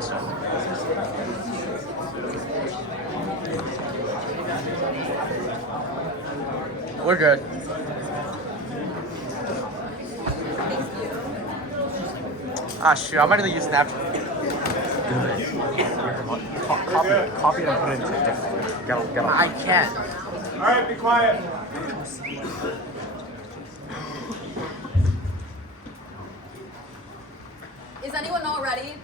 think so. We're good. Ah, shoot, I might have used Snapchat. Good. Copy and put it into different. Get on. I can't. All right, be quiet. Is anyone not ready?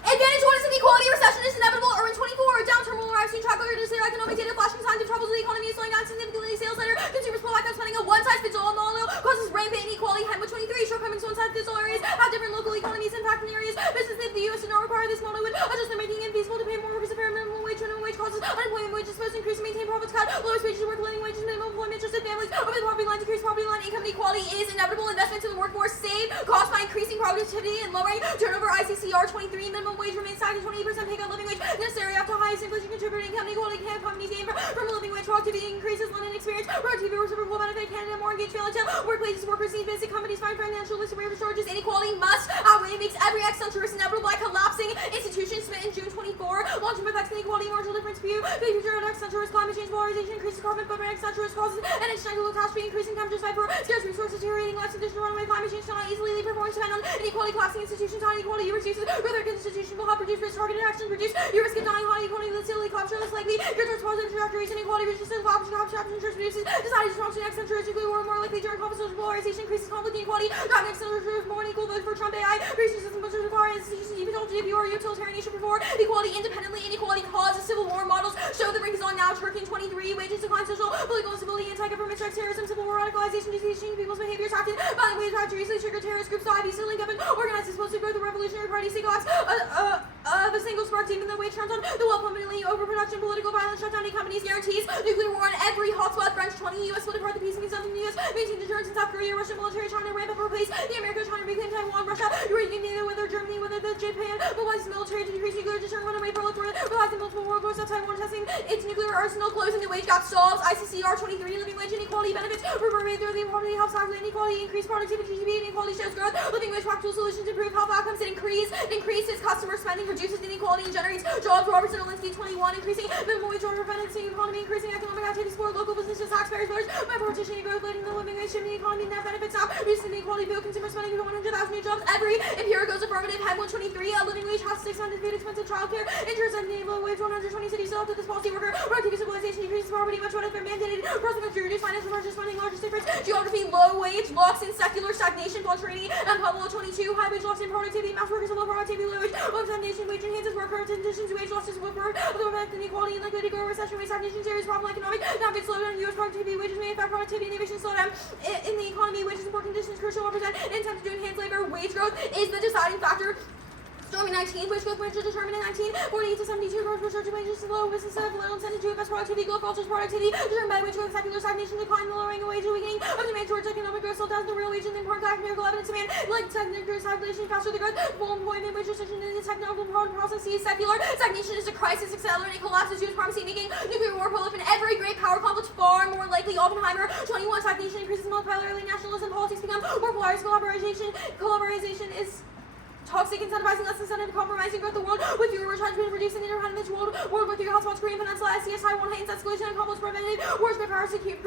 Advantage one is inequality, recession is inevitable, Urban 24, downturn will arrive soon, track record clear economic data, flashing signs of troubles with the economy is slowing down significantly, sales letter, consumers pull back on spending, a one-size-fits-all model causes rampant inequality, Headwood 23, shortcomings one-size-fits-all areas, how different local economies impact in areas, businesses in the U.S. do not require this model would adjust their making it feasible to pay more workers a fair minimum wage causes unemployment wages supposed to increase and maintain profits cut, lowest wages work, living wages, minimum employment, just families over the poverty line, decrease poverty line, income inequality is inevitable, investments in the workforce save cost by increasing productivity and lowering turnover, ICCR 23, minimum wage remains stagnant, 20% pay cut, living wage necessary after highest inflation contributing income inequality, can companies gain from a living wage, productivity increases, London experience, productivity reciprocal benefit, Canada more engaged, fail until workplaces, workers need basic companies find financial list of waiver shortages, inequality must outweigh makes every excellent tourist inevitable by collapsing institutions smitten June 24, long-term effects inequality, marginal difference view, the future of excellent tourist, climate change, polarization, increases carbon footprint, excellent tourist causes, and extended catastrophe, increasing temperatures, hyper, scarce resources, deteriorating life conditions, runaway climate change cannot easily leave performance depend on inequality, collapsing institutions, high inequality, reduces, whether institutions will help reduce risk, targeted actions, reduce your risk of dying, high inequality, literally collapse, less likely, your towards positive trajectories, inequality, reduces, collapse, insurance reduces, society's function, excellent tourist, nuclear war, more likely during conflict, social polarization, increases conflict, inequality, driving excellent tourist, more unequal vote for Trump AI, reduces system, which require institutions, even told you or utilitarianism before, equality, independently, inequality causes civil war models, show the brink is on now, Turkey in 23, wages decline, social, political instability, anti-government strikes, terrorism, civil war, radicalization, changing people's behaviors, acted, violent ways, easily trigger terrorist groups, IB, still link up and organized explosive growth, the Revolutionary Party, single acts, of a single spark, even the wage turns on, the well permanently overproduction, political violence, shutdown companies, guarantees, nuclear war on every hotspot, French 20, U.S. split apart the peace means nothing, the U.S. maintain deterrence in South Korea, Russian military, China ramp up replace, the Americans, China reclaim Taiwan, Russia, Eurasian neither whether Germany, whether the Japan, mobilizes military to decrease nuclear deterrent, run away proliferate, realizing multiple war goes outside Taiwan, testing its nuclear arsenal, closing the wage gap solves, ICCR 23, living wage inequality benefits, reverberate through the poverty, helps tackle inequality, increase productivity, GDP, inequality shows growth, living wage practical solutions, improve health outcomes, it increases customer spending, reduces inequality, and generates jobs, Robertson, Alinsky 21, increasing minimum wage order, financing economy, increasing economic activity, support local businesses, taxpayers, voters, by partitioning growth, letting the living wage, shifting the economy, net benefits now, reducing inequality, bill consumer spending, 100,000 new jobs, every empirical goes affirmative, head 123, a living wage has 6 months food, expensive childcare, interest and low wage, 120 cities still up to this policy worker, productivity civilization, decreases poverty, much what has been mandated, prospects to reduce financial margins, spending, largest difference, geography, low wage, locks in secular stagnation, fluctuating, and Pablo 22, high wage, locks in productivity, mass workers, low productivity, low wage, low stagnation, wage enhances worker conditions, wage losses, worker, other effect, inequality, and likely to grow, recession, wage stagnation, serious problem, economic, downbeat slowdown, U.S. productivity, wages may affect productivity, innovation slowdown in the economy, wages and work conditions, crucial represent intent to enhance labor, wage growth is the deciding factor. Stormy 19, wage growth wages determined in 1948 to 72, growth for searching wages low, business of little incentive to invest productivity, growth alters productivity, determined by wage growth, secular stagnation, decline, the lowering of wage, weakening of demand towards economic growth, slowdowns the real wage, and the important fact, miracle evidence demand, like technical stagnation, faster the growth, full employment, wage recession, and the technical processes, secular stagnation is a crisis, accelerating collapses, U.S. primacy, making nuclear war proliferate, every great power conflict far more likely, Oppenheimer, 21, stagnation increases multipolarity, nationalism, politics become more polarized, collaboration is toxic, incentivizing less incentive, compromising growth the world with fewer trying to reduce and interdependence world with your hotspots, Korean Peninsula, SCS, Taiwan, Haines, escalation, and conflicts prevented, wars by power security,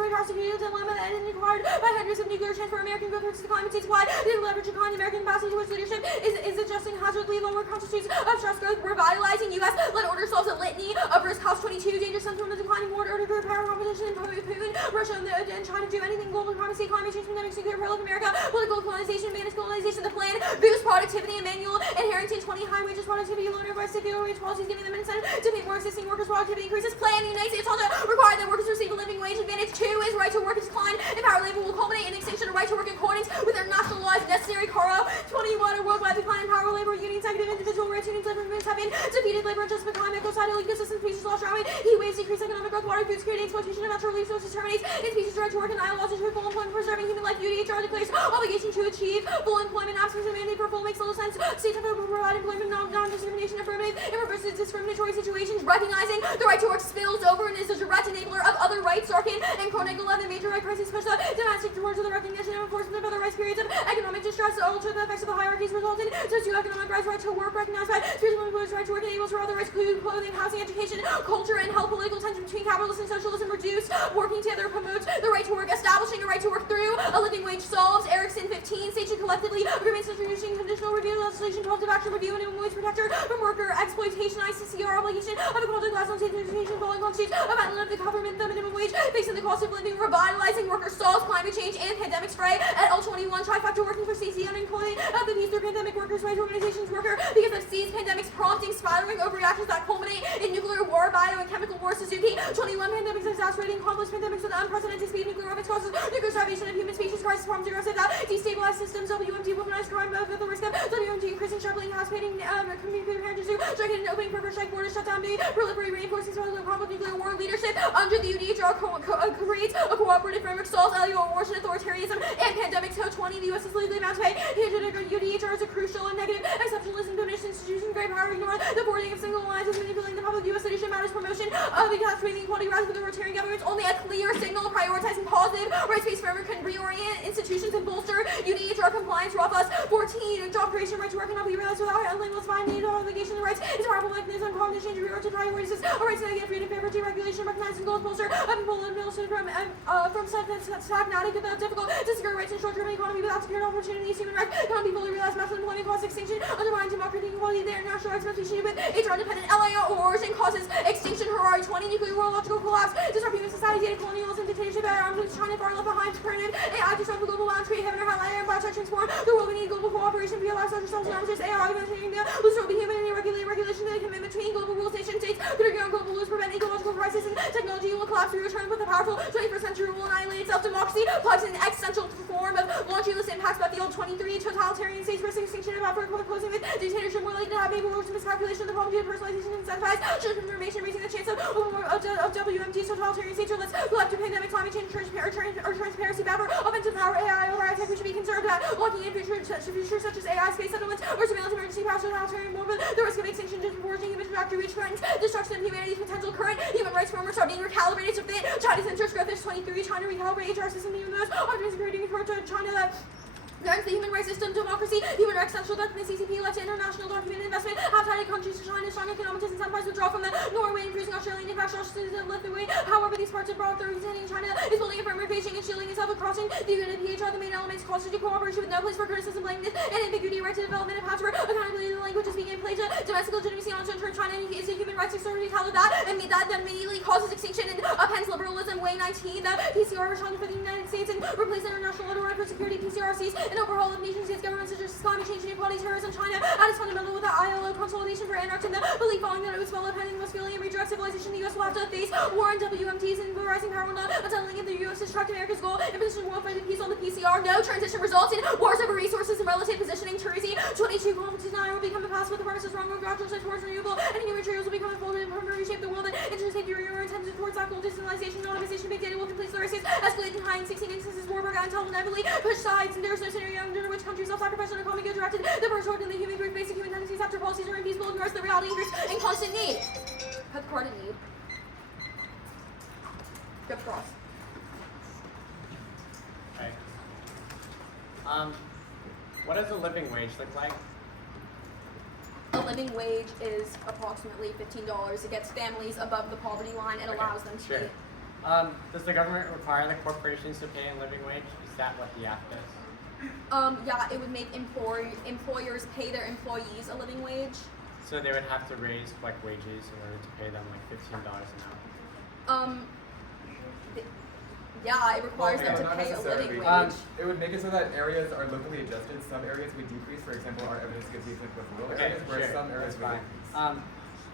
dilemma that ended required by hundreds of nuclear chance for American growth versus the climate change supply, the leverage decline, American capacity towards leadership is adjusting hazardly lower constitutes of stress growth, revitalizing U.S. led order solves a litany of risk, House 22, dangerous symptom of the declining world order, group power competition, and Putin, Russia, and China do anything, global diplomacy, climate change, pandemics, nuclear peril of America, political colonization, managed colonization, the plan, boost productivity, and manual inheritance, 20 high wages, productivity, lower by secular wage policies, giving them an incentive to pay more existing workers, productivity increases, plan, United States also require that workers receive a living wage advantage. 2 is right to work is decline, empowered labor will culminate in extinction of right to work in accordance with their national laws necessary, Caro, 21, a worldwide decline in power labor, union executive, individual rights, unions, labor movements have been defeated, labor adjustment, climate, ecological ecosystem, species loss, drowning, heat waves, decrease economic growth, water, food security, exploitation of natural resources, terminates in species right to work, and laws ensure full employment, preserving human life, beauty, HR declares obligation to achieve full employment, absence of mandate for full makes little sense, state of provide employment, non-discrimination, affirmative, and reverses discriminatory situations, recognizing the right to work spills over and is a direct enabler of other rights, Sarkin and Koenig 11 major right crises push the domestic towards the recognition and enforcement of other rights, periods of economic distress, alter the effects of the hierarchies resulting socioeconomic rights, right to work, recognized by spiritual employees, right to work, enables for other rights, including clothing, housing, education, culture, and health. Political tension between capitalism and socialism reduced, working together promotes the right to work, establishing a right to work through a living wage solves. Erickson 15, states should collectively agreements introducing conditional review legislation, positive action review, and minimum wage protector from worker exploitation, ICCR obligation of the culture class on state education, following constitutes abandonment of the government, the minimum wage, facing the cost of living, revitalizing worker solves climate change and pandemic spray at L21, trifecta working for safety and employee of the peace through pandemic workers' rights organizations worker because of these pandemics prompting spiraling overreactions that culminate in nuclear war, bio and chemical war. Suzuki 21 pandemics exacerbating complex pandemics with unprecedented speed, nuclear weapons causes nuclear starvation of human species, crisis problems, aggressive that destabilized systems, WMD weaponized crime of the risk of WMD increasing sharply, incapaciting community parents to striking and opening purpose strike borders, shut down the proliferate, reinforcing the problem of nuclear war leadership under the UDHR creates a cooperative framework, solves LU abortion, authoritarianism, and pandemics. So 20, the U.S. is legally bound to pay. UDHR is a crucial and negative exceptionalism, donation institution, great power, ignore the boarding of single lines, and manipulating the public. U.S. leadership matters promotion of equality, equality, rather than the authoritarian governments. Only a clear signal prioritizing positive rights-based framework can reorient institutions and bolster UDHR compliance. Rothfuss 14, job creation, right to work cannot be realized without a label's finding obligation of rights. It's a powerful mechanism, cognition, change, reorient priorities, a right to get freedom, favorite, regulation, recognizing goals, bolster of people from stagnating to difficult to secure rights in short-term economy without secured opportunities. Human rights cannot be fully realized. Mass employment causes extinction, undermining democracy, equality, their national expectation with HR-dependent LAO origin causes extinction. Harari 20, nuclear worldological collapse, disrupt human society, data colonialism, dictatorship, arms, China far left behind, primitive, AI disrupt the global balance, create heaven or hell, and biotech transform the world. We need global cooperation, realize social self-analysis, AI, humanitarian, lose will be human, and regulation, the commitment between global rules, nation states, figuring out global rules, prevent ecological crisis, and technology will collapse. We return with the powerful 21st century will annihilate itself. Democracy plugs an existential form of longitudinous impacts, but the old 23 totalitarian states risk extinction about for closing with dictatorship, more likely to have maybe worse miscalculation, the problem due to personalization and incentivized social information, raising the chance of WMD, totalitarian states, or let's collective pandemic, climate change, transparency, bad offensive power, AI, over tech. We should be concerned that locking in future such as AI, space settlements, or surveillance emergency powers, totalitarian movement, the risk of extinction, disproportionate human factory which threatens destruction of humanity's potential. Current human rights frameworks are being recalibrated to fit China's interest. Growth is 23, China recalibrate HR system, even those optimism creating toward China that the human rights system, democracy, human rights central document, CCP, led to international documented investment, half-sided countries to China, strong economic disincentivized withdrawal from the Norway, increasing Australian impact, Australia left away. However, these parts of broad authorities in China is building a firmer Beijing and shielding itself across the UNPHR, the main elements, constitute cooperation with no place for criticism, blameless, and ambiguity, right to development, and paths for accountability, the language is being implanted, domestic legitimacy on terms of China, and is a human rights authority, tell that, and that immediately causes extinction and upends liberalism. Way 19, the PCR responded for the United States and replaced international order for security, PCRCs, and overhaul of nations. Governments such as climate change, inequality, terrorism, China at its fundamental with the ILO consolidation for anarchs and the belief following that it was well dependent most feeling and redirect civilization. The U.S. will have to face war and WMTs and rising power will not unsettling if the U.S. distract America's goal and position world fighting peace on the PCR. No transition results in wars over resources and relative positioning. Tourism 22 conflicts will become a past with the premises wrong or gradual shift towards renewable and new materials will become a folded and permanently reshape the world and interstate your intended towards that goal. Digitalization, automation, big data will complete the races, escalate in high in 16 instances. Warburg until inevitably push sides and there is no scenario under which countries self-sacrifice and economy get directed. The first order in the human group, basic human tendencies after policies are impeaceful, ignores the reality increase in constant need. Cut the card in need. Go cross. Okay. What does a living wage look like? A living wage is approximately $15. It gets families above the poverty line and allows them to Sure. Does the government require the corporations to pay a living wage? Is that what the act does? Yeah, it would make employers pay their employees a living wage. So they would have to raise like wages in order to pay them like $15 an hour. Yeah, it requires them to not pay a living necessarily. wage. It would make it so that areas are locally adjusted. Some areas would decrease. For example, our evidence gives you with rural areas, where some areas would increase.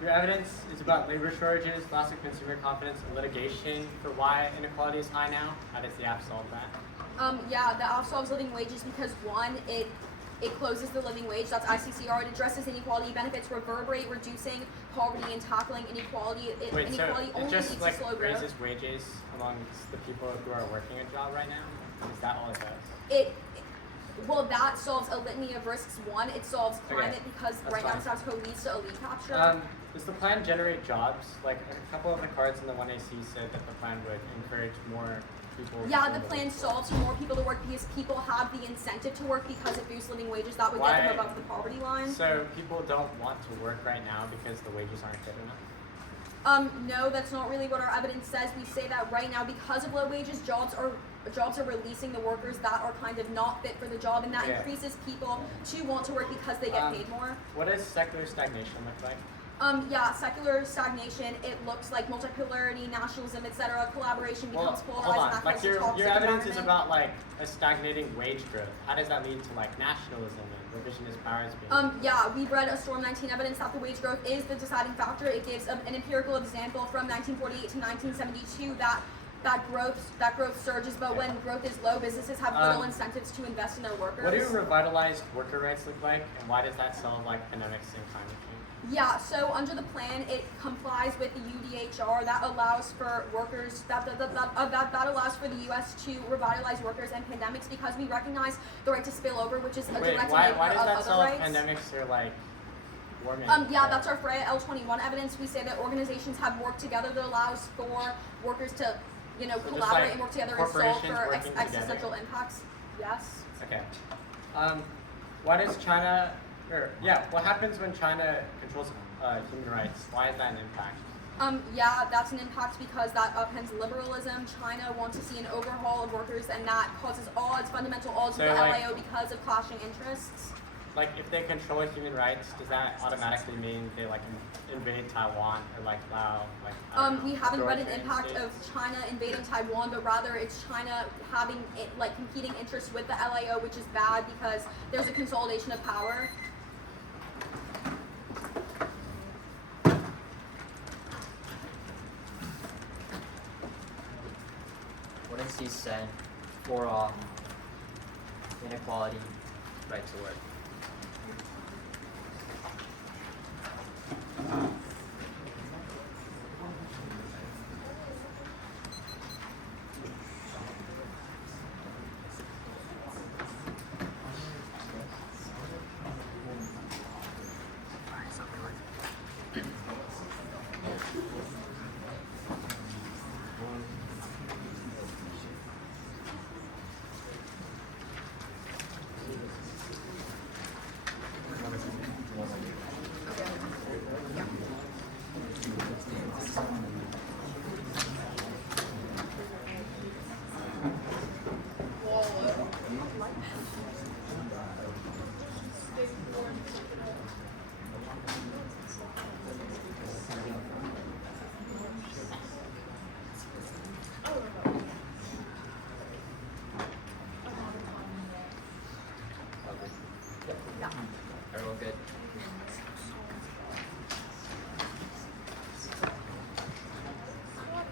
Your evidence is about labor shortages, loss of consumer confidence, and litigation for why inequality is high now. How does the app solve that? Yeah, the app solves living wages because one, it closes the living wage, that's ICCR. It addresses inequality benefits, reverberate, reducing poverty and tackling inequality. Inequality so only it just leads like to slow growth. raises wages amongst the people who are working a job right now? Is that all it does? Well, that solves a litany of risks. One, it solves climate because right now the status quo leads to elite capture. Does the plan generate jobs? Like a couple of the cards in the 1AC said that the plan would encourage more people. Yeah, the plan solves for more people to work because people have the incentive to work because it boosts living wages. That would get them above the poverty line. So people don't want to work right now because the wages aren't good enough? No, that's not really what our evidence says. We say that right now, because of low wages, jobs are releasing the workers that are kind of not fit for the job, and that increases people to want to work because they get paid more. What does secular stagnation look like? Yeah, secular stagnation, it looks like multipolarity, nationalism, etc. Collaboration becomes polarized. Hold on. And that Like creates a your toxic evidence is environment. about like a stagnating wage growth. How does that lead to like nationalism and revisionist powers being? Yeah, we've read a Storm 19 evidence that the wage growth is the deciding factor. It gives an empirical example from 1948 to 1972 that growth surges, but when growth is low, businesses have little incentives to invest in their workers. What do revitalized worker rights look like, and why does that solve like pandemics and climate change? Yeah, so under the plan, it complies with the UDHR that allows for workers that allows for the U.S. to revitalize workers and pandemics because we recognize the right to spill over, which is a direct why enabler does of that other solve rights. pandemics or like warming? Yeah, that's our FREA L21 evidence. We say that organizations have worked together that allows for workers to, collaborate like and work together and solve corporations for working existential together? impacts. Yes. Okay. Why does China? What happens when China controls human rights? Why is that an impact? Yeah, that's an impact because that upends liberalism. China wants to see an overhaul of workers, and that causes odds, fundamental odds with the LAO because of clashing interests. Like, if they control human rights, does that automatically mean they like invade Taiwan or like Laos? Like, we haven't read an authoritarian impact states? of China invading Taiwan, but rather it's China having competing interests with the LAO, which is bad because there's a consolidation of power. What is he said for inequality, right to work? Everyone good?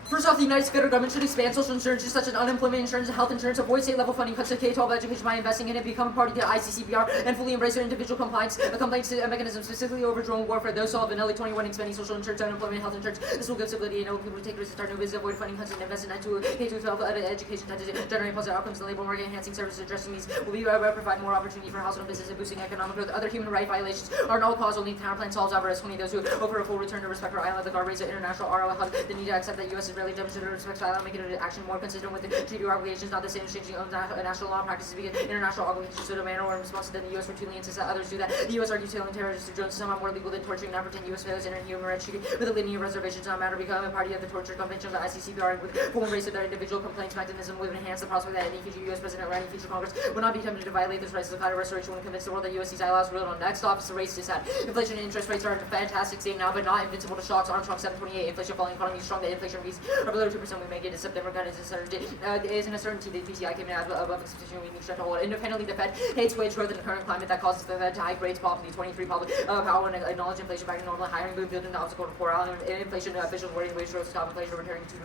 First off, the United States federal government should expand social insurances such as unemployment insurance and health insurance, avoid state-level funding cuts to K-12 education by investing in it, become a party to ICCPR, and fully embrace their individual compliance mechanism specifically over drone warfare. Those solve in LA21 expanding social insurance, unemployment, health insurance. This will give stability and enable people to take risks, start new business, avoid funding cuts, and invest in K-12 education to generate positive outcomes in the labor market. Enhancing services addressing these will provide more opportunity for household and business and boosting economic growth. Other human rights violations are no cause. Only the counterplan solves Alvarez 20. Those who offer a full return to respect our island, the guard raise the international RO hub. The need to accept that U.S. Israeli demonstrated respect to island, making it action more consistent with the treaty obligations, not the same as changing national law practices because international obligations to demand or in response to the U.S. routinely insists that others do that. The U.S. argues tailing terrorists to drones is somehow more legal than torturing non-pretend U.S. failures and human rights treaty with a litany of reservations on matter become a party of the torture convention of the ICCPR with full embrace of their individual complaints mechanism would enhance the prospect that any future U.S. president or any future Congress would not be tempted to violate those rights. The kind of restoration would convince the world that U.S. CSI laws ruled on. Next off is the race to set. Inflation and interest rates are in a fantastic state now, but not invincible to shocks. Armstrong 728. Inflation falling, economy is strong. The inflation rates are below 2%. We make it in September. Kind of isn't a certainty. The PCI came in above expectation. We need to hold independently. The Fed hates wage growth in the current climate that causes the Fed to hike rates. Poverty, 23 public power and acknowledge inflation back to normal. Hiring boom building the obstacle to poor out. Inflation officials worrying wage growth stop inflation returning to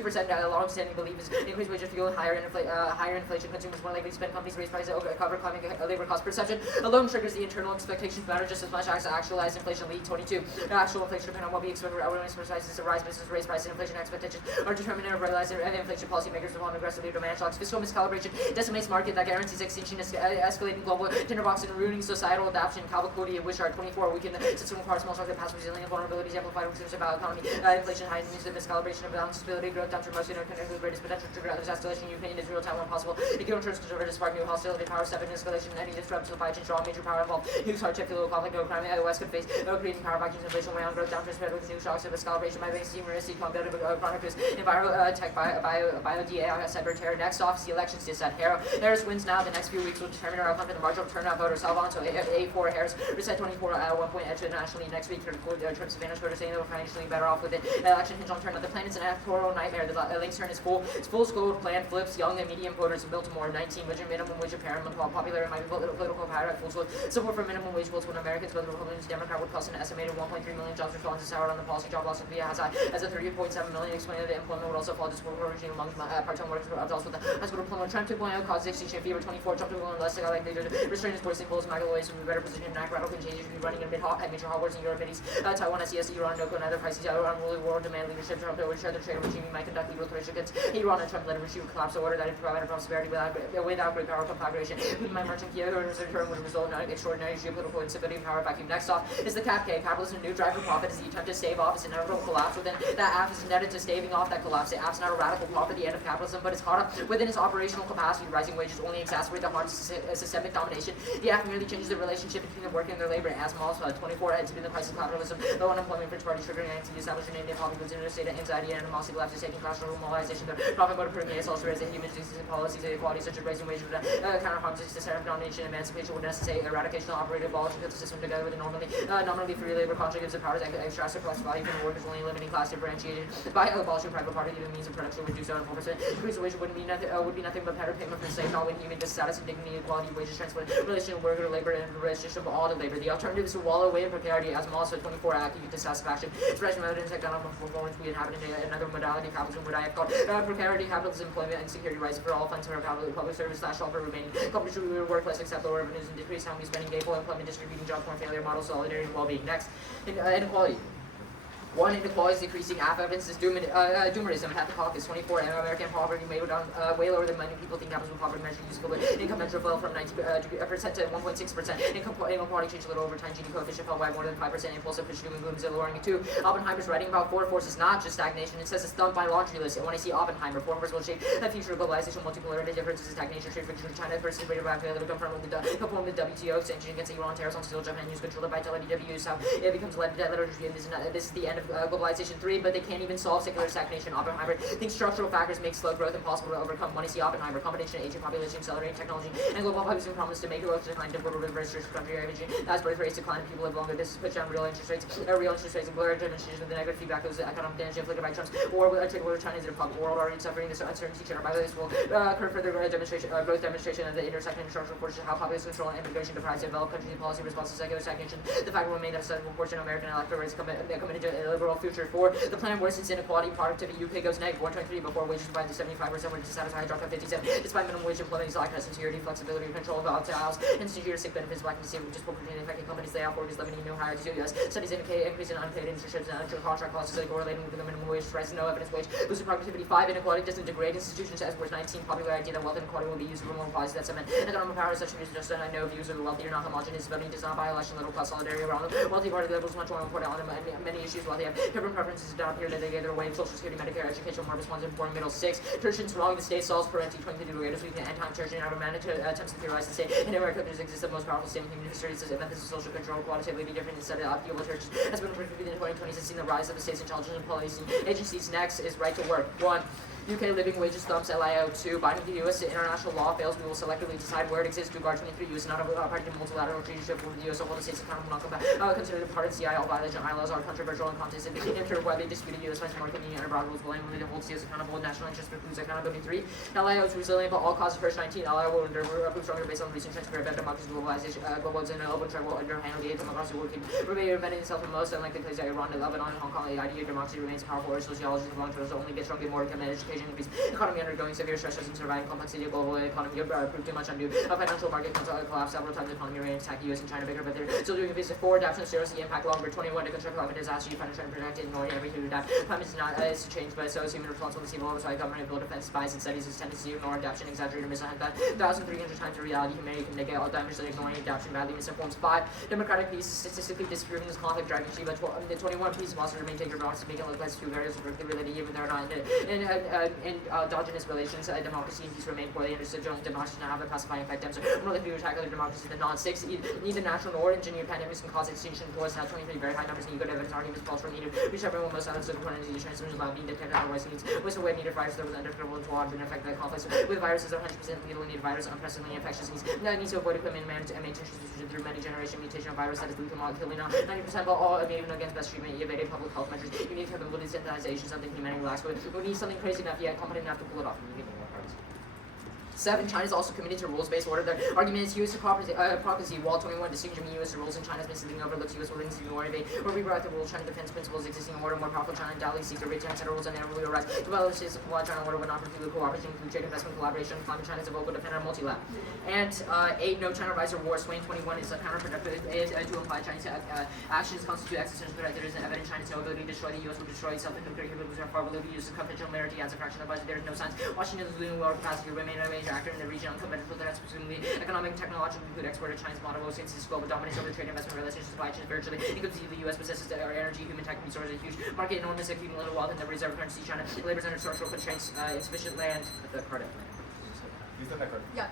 2%. Long-standing belief is increased wages fuel higher inflation. Consumers more likely to spend. Companies raise prices over cover climbing labor cost perception alone triggers the internal expectations matter just as much as actualized inflation. Lead 22. Actual inflation depends on what we expect. Awareness prices rise. Business raise prices. Inflation expectations interventions are determined and realized inflation policymakers upon aggressively demand shocks. Fiscal miscalibration decimates market that guarantees extinction, escalating global tinderbox and ruining societal adaptation. Cavalcody, which are 24 weaken the system requires small shocks that pass resilience, vulnerabilities, amplified weaknesses about economy, inflation, heightens the miscalibration of balance, stability, growth, downturn, most interconnected with greatest potential to trigger others, escalation, Ukraine, Israel, Taiwan, possible. Economic terms conservative to spark new hostility, power 7, escalation, any disrupt supply chain, strong major power involved, nukes, hardship, fuel, conflict, no crime, the West could face, creating power vacuums, inflation, way on growth, downturn, spread with new shocks, of miscalibration, by banks, emergency, competitive, chronic risk, environmental, tech, bio, DAI, cyber terror. Next off is the elections to set Harris wins now. The next few weeks will determine our outcome in the marginal turnout voter. Salvon, so 8-4 Harris, reset 24 1 point edge nationally next week. Trump's advantage voters saying they were financially better off with it. Election hinge on turnout. The planet's an electoral nightmare. The links turn is full. Its full scope plan flips young and medium voters in Baltimore. 19 minimum wage apparent popular might be political power at full scope. Support for minimum wage votes when Americans, whether Republicans, Democrat, would cost an estimated 1.3 million jobs. Responses soured on the policy job loss via as a 30.7 million. Explaining that the employment would also fall disproportionately among part-time workers adults with a high school diploma. Trump 2.0 caused extinction fever. 24 Trump 2.0 less like they did. Restrain his voice symbols. Michael Ways will be better positioned to enact radical changes. Be running in major hot wars in Europe, Middle East, Taiwan, SES, Iran, no and other crises. Unruly world demand leadership. Trump would share the trade regime. Might conduct legal threats against Iran and Trump led a regime collapse order that provided prosperity without great power conflagration. My merchant Kiev return would result in extraordinary geopolitical instability and power vacuum. Next off is the cap K. Capitalism, new drive for profit is the attempt to stave off its inevitable collapse. Within that app is indebted to staving off that collapse. The app's not a radical plot for the end of capitalism, but it's caught up within its operational capacity. Rising wages only exacerbate the harms of systemic domination. The app merely changes the relationship between the worker and their labor. As Malls 24 had to be the price of capitalism. Low unemployment, French party triggering anti-establishment, namely public goods, interstate anxiety, and animosity, left is taking classroom mobilization. The profit motive proving ASL spreads the human diseases and policies, inequality such as raising wages, counter harms to systemic domination, emancipation would necessitate eradication of operated abolishing the system together with a nominally free labor contract gives the powers extract surplus value from the workers, only limiting class differentiated by abolishing private property the means of production would do so in 4%. Increase the wage would be nothing but better payment for the slave, not when human status and dignity, equality, wages, transport, relation of worker, labor, and registration of all the labor. The alternative is to wallow away in precarity as also 24 act dissatisfaction. Expression of evidence economic performance we inhabit in another modality of capitalism what I have called precarity, capitalism, employment, and security rights for all funds for public service / all for remaining. Companies should work less, accept lower revenues, and decrease how we spending, gainful employment, distributing jobs, more failure, model, solidarity, and well-being. Next, inequality. One, inequality is decreasing. Half evidence is doomerism. Half the caucus. 24. American poverty way down, way lower than many people think happens with poverty measure useful. But income measure fell from 90% to 1.6%. Income inequality changed a little over time. Gini coefficient fell by more than 5%. Impulsive push doom and gloom is lowering it too. Oppenheimer's writing about four forces, not just stagnation. It says it's thumped by laundry list. And when I see Oppenheimer, four forces will shape the future of globalization, multipolarity, differences in stagnation, trade friction with China versus greater by failure to confront with the WTO, sanctions against Iran, tariffs on steel, Japan, use controlled by WTW, so it becomes led debt literacy. And this is the end of globalization 3, but they can't even solve secular stagnation. Oppenheimer thinks structural factors make slow growth impossible to overcome. When I see Oppenheimer, combination of aging population, accelerating technology, and global population promise to make growth decline, difficult to reverse country energy. As birth rates decline, people live longer. This is push down real interest rates, and blurred demonstrations of the negative feedback of the economic damage inflicted by Trump's war with trade war with China is a public world already suffering this uncertainty. General by this will occur further growth demonstration of the intersection of structural forces, how population control and immigration deprives developed countries and policy response to secular stagnation. The fact remains that a certain proportion of American electorate is committed to a liberal future. 4. The plan worsens inequality, productivity. UK goes negative 123 before wages rise to 75%, which is satisfied drop to 57. Despite minimum wage employment is lacking sincerity, flexibility, control of volatile and secure sick benefits, lacking to see disproportionately affecting companies lay off workers living in new higher to US. Studies indicate increase in unpaid internships and untrue contract clauses correlating with the minimum wage rise. No evidence wage boosted productivity. 5. Inequality doesn't degrade institutions as worth 19. Popular idea that wealth inequality will be used for more policies that cement economic power. Such views just I know views of the wealthy are not homogeneous. Voting does not buy election. Little class solidarity around the wealthy party levels much more important on many issues. While they have different preferences, do not appear that they get their way in Social Security, Medicare, education, more responsive, informed, middle. 6. Traditions wrong. The state solves parenti 22 the greatest weakness and time church and out of attempts to theorize the state. In America, there exists the most powerful state in human history. It says methods of social control, qualitatively different instead of upheaval. Church has been predicted in 2020 since seen the rise of the state's intelligence and policing agencies. Next is right to work. 1. UK living wages thumps LIO. 2. Binding the US to international law fails. We will selectively decide where it exists. Guard 23 US not a party to multilateral treatyship with the US of all the states accountable not come back. Considered part of CI all violation ILOs are controversial and contested. Enter widely disputed US much more convenient and abroad rules will aim to hold CS accountable with national interest precludes accountability. 3. LIO is resilient but all causes first 19. LIO will prove stronger based on recent transfer of democracy, globalization, globalization, and open travel under handle the democracy will keep remain embedded itself in most unlikely places like Iran, Lebanon, Hong Kong. The idea of democracy remains powerful. Our sociology is long term, so only gets stronger more can education. education increase, economy undergoing severe stresses and surviving complexity of global economy proved too much undue. A financial market collapse several times. Economy remain attack the U.S. and China bigger, but they're still doing business. 4. Adaptation seriously impact longer. 21. To construct climate disaster. You find trying to protect it, ignoring everything to adapt. Climate is not is to change, but so is human responsibility. Oversight, government, build defense, spies, and studies its tendency to ignore adaptation, exaggerate, or misact that 1,300 times in reality. Humanity can negate all damage that ignoring adaptation badly misinforms. 5. Democratic peace is statistically disproving this conflict driving achieve. 21. Peace fosters to maintain democracy, making it look less two variables directly related, even though they're not in endogenous relations. Democracy and peace remain poorly understood. Democracy does not have a pacifying effect. More likely to attack other democracies than not. 6. Neither natural nor engineered pandemics can cause extinction. Towards now 23 very high numbers and good evidence arguments false from needed. Which everyone most silence of components of the transmission without being detected otherwise needs. Was a way needed virus that was undetectable and flawed and affected by conflicts with viruses 100% lethal needed virus unprecedentedly infectious needs. Now needs to avoid equipment and maintain transmission through many generation mutation of virus that is lethal not killing now. 90% of all immune against best treatment, evaded public health measures. You need capability sensitization, something humanity lacks, but we need something crazy enough yet competent enough to pull it off. 7. China is also committed to rules-based order. Their argument is U.S. hypocrisy. Wall 21 distinction between U.S. rules and China's misleading overlooks U.S. willingness to ignore evade or rewrite the rules. China defends principles existing order. More powerful China undoubtedly seeks to return set rules and inevitably arise. Develop this while China order would not preclude cooperation, include trade, investment, collaboration. Climate China is a vocal defender of multilateral. And 8. No China rise or war. Swain 21 is a counterproductive to imply Chinese actions constitute existential threat. There is an evident China's ability to destroy the U.S. will destroy itself and nuclear capabilities are far below the use of conventionality as a fraction of budget. There is no signs. Washington is losing world capacity to remain a major actor in the region. Unconventional threats, presumably economic and technological, include export of China's model since its global dominance over trade, investment, relations, supply chains virtually. Inconceivably, the U.S. possesses energy, human tech resources, a huge market, enormous accumulated wealth, and the reserve currency. China labors under structural constraints, insufficient land. The card. Use the card. Yeah.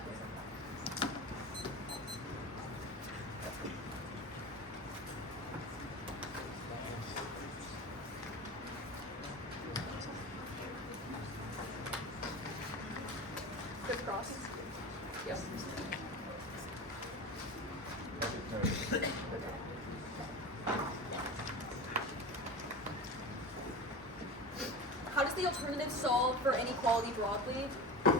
Crisscross. Yes. How does the alternative solve for inequality broadly?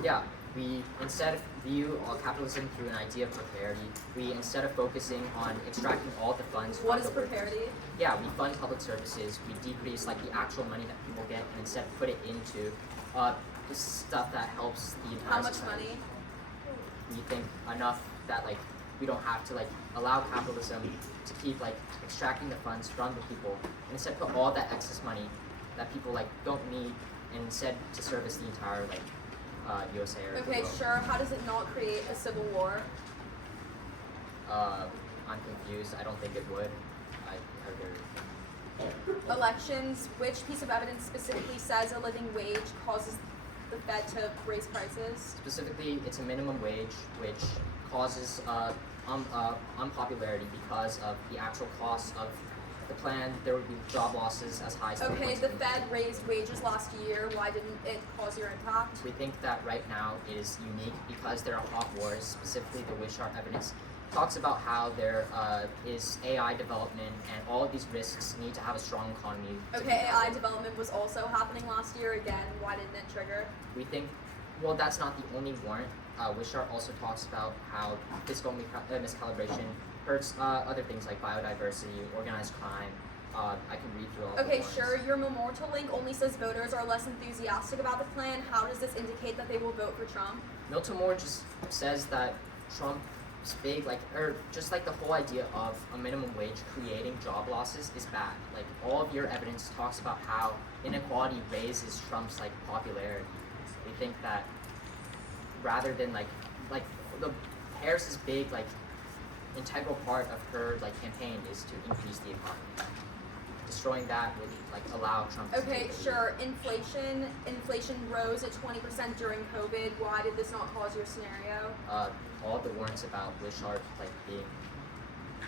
Yeah, we instead view all capitalism through an idea of precarity. We instead of focusing on extracting all the funds from What is the workers- precarity? Yeah, we fund public services. We decrease like the actual money that people get, and instead put it into the stuff that helps the entire How much society. money? We think enough that like we don't have to like allow capitalism to keep like extracting the funds from the people, and instead put all that excess money that people like don't need, and instead to service the entire like USA or the Okay, world. sure. How does it not create a civil war? I'm confused. I don't think it would. I heard there. Elections. Which piece of evidence specifically says a living wage causes the Fed to raise prices? Specifically, it's a minimum wage, which causes unpopularity because of the actual cost of the plan. There would be job losses as high as Okay, 3.7 the Fed raised wages last year. Why didn't it cause your impact? We think that right now is unique because there are hot wars, specifically the Wishart evidence talks about how there is AI development and all of these risks need to have a strong economy. Okay, AI development was also happening last year again. Why didn't it trigger? We think, well, that's not the only warrant. Wishart also talks about how fiscal miscalibration hurts other things like biodiversity, organized crime. I can read through all the Okay, warrants. sure. Your memorial link only says voters are less enthusiastic about the plan. How does this indicate that they will vote for Trump? Milton Moore just says that Trump's big, like, or just like the whole idea of a minimum wage creating job losses is bad. Like, all of your evidence talks about how inequality raises Trump's, like, popularity. We think that rather than, like the Harris's big, like, integral part of her, like, campaign is to increase the economy. Destroying that would, like, allow Trump to Okay, take the lead. sure. Inflation rose at 20% during COVID. Why did this not cause your scenario? All the warrants about Wishart like being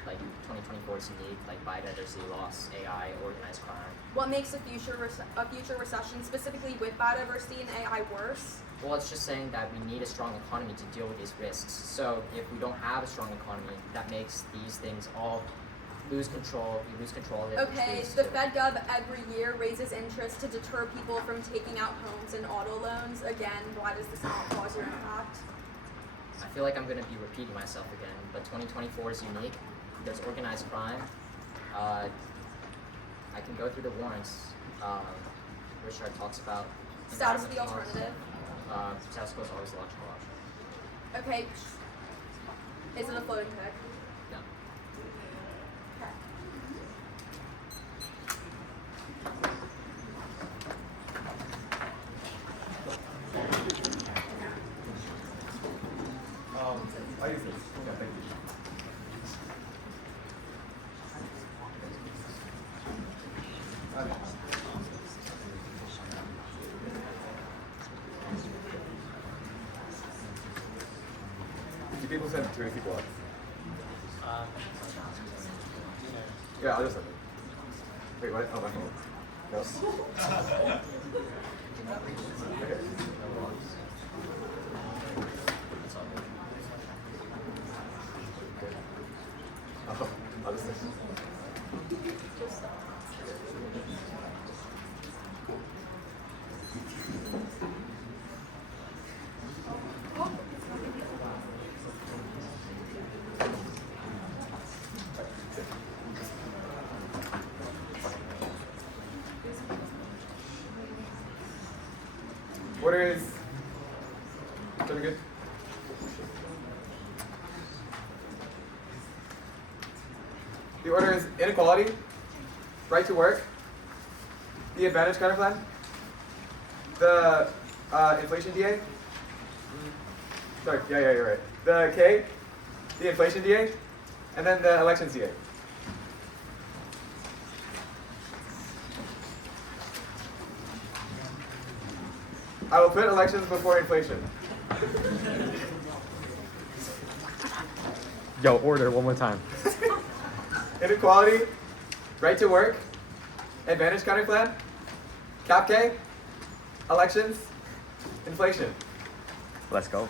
like 2024 is unique, like biodiversity loss, AI, organized crime. What makes a future recession, specifically with biodiversity and AI, worse? Well, it's just saying that we need a strong economy to deal with these risks. So if we don't have a strong economy, that makes these things all lose control. We lose control of it. which Okay, leads the to- FedGov every year raises interest to deter people from taking out homes and auto loans. Again, why does this not cause your impact? I feel like I'm going to be repeating myself again, but 2024 is unique. There's organized crime. I can go through the warrants. Richard talks about Status of the alternative. Status quo is always the logical option. Okay. Is it a floating pick? No. Okay. I'll use this. Yeah, thank you. Okay. Do people send 2 people up? Yeah, I'll just send it. Wait, what? Oh, my phone. No. Okay. Oh, I'll just send it. Order is very good. The order is inequality, right to work, the advantage counterplan, the inflation DA. Sorry, yeah, you're right. The K, the inflation DA, and then the elections DA. I will put elections before inflation. Yo, order one more time. Inequality, right to work, advantage counterplan, cap K, elections, inflation. Let's go.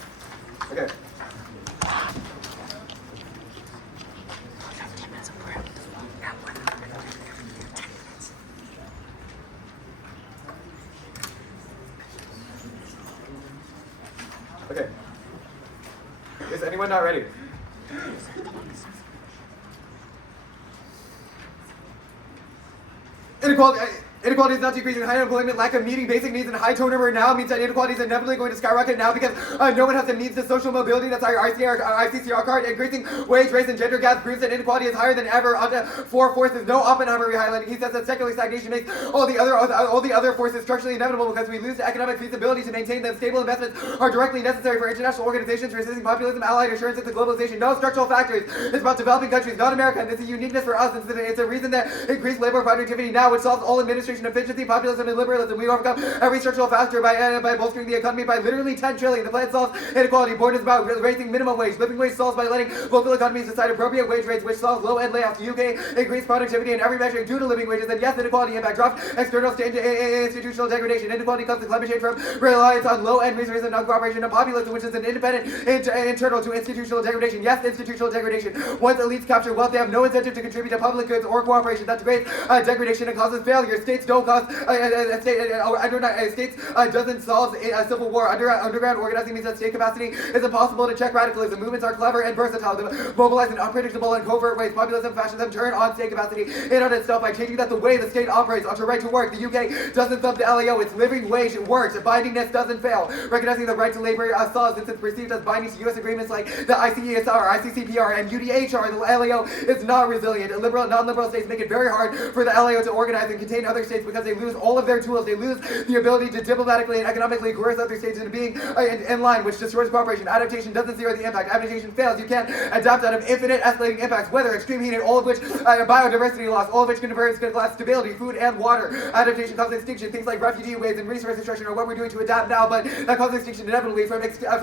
Okay. Okay. Is anyone not ready? Inequality is not decreasing. High unemployment, lack of meeting basic needs, and high turnover now means that inequality is inevitably going to skyrocket now because no one has the means to social mobility. That's our ICCR card. Increasing wage, race, and gender gaps proves that inequality is higher than ever. On to 4 forces. No Oppenheimer re-highlighting. He says that secular stagnation makes all the other forces structurally inevitable because we lose economic feasibility to maintain them. Stable investments are directly necessary for international organizations resisting populism, allied assurances to globalization. No structural factors. It's about developing countries, not America. And it's a uniqueness for us. It's a reason that increased labor productivity now, which solves all administration efficiency, populism, and liberalism. We overcome every structural factor by bolstering the economy by literally 10 trillion. The plan solves inequality. Board is about raising minimum wage. Living wage solves by letting local economies decide appropriate wage rates, which solves low-end layoffs. The UK increased productivity in every measure due to living wages. And yes, inequality impact drops external institutional degradation. Inequality comes to climate change from reliance on low-end resources and non-cooperation and populism, which is an independent internal to institutional degradation. Yes, institutional degradation. Once elites capture wealth, they have no incentive to contribute to public goods or cooperation. That degrades degradation and causes failure. States don't cause states doesn't solve a civil war. Underground organizing means that state capacity is impossible to check radicalism. Movements are clever and versatile. They mobilize in unpredictable and covert ways. Populism, fascism turn on state capacity in on itself by changing that the way the state operates. Onto right to work. The UK doesn't thump the LAO. Its living wage works. Bindingness doesn't fail. Recognizing the right to labor solves since it's perceived as binding to U.S. agreements like the ICESR, ICCPR, and UDHR. The LAO is not resilient. Non-liberal states make it very hard for the LAO to organize and contain other states because they lose all of their tools. They lose the ability to diplomatically and economically coerce other states into being in line, which destroys cooperation. Adaptation doesn't zero the impact. Adaptation fails. You can't adapt out of infinite escalating impacts, weather, extreme heat, and all of which biodiversity loss, all of which converts to glass stability, food, and water. Adaptation causes extinction. Things like refugee waves and resource destruction are what we're doing to adapt now, but that causes extinction inevitably from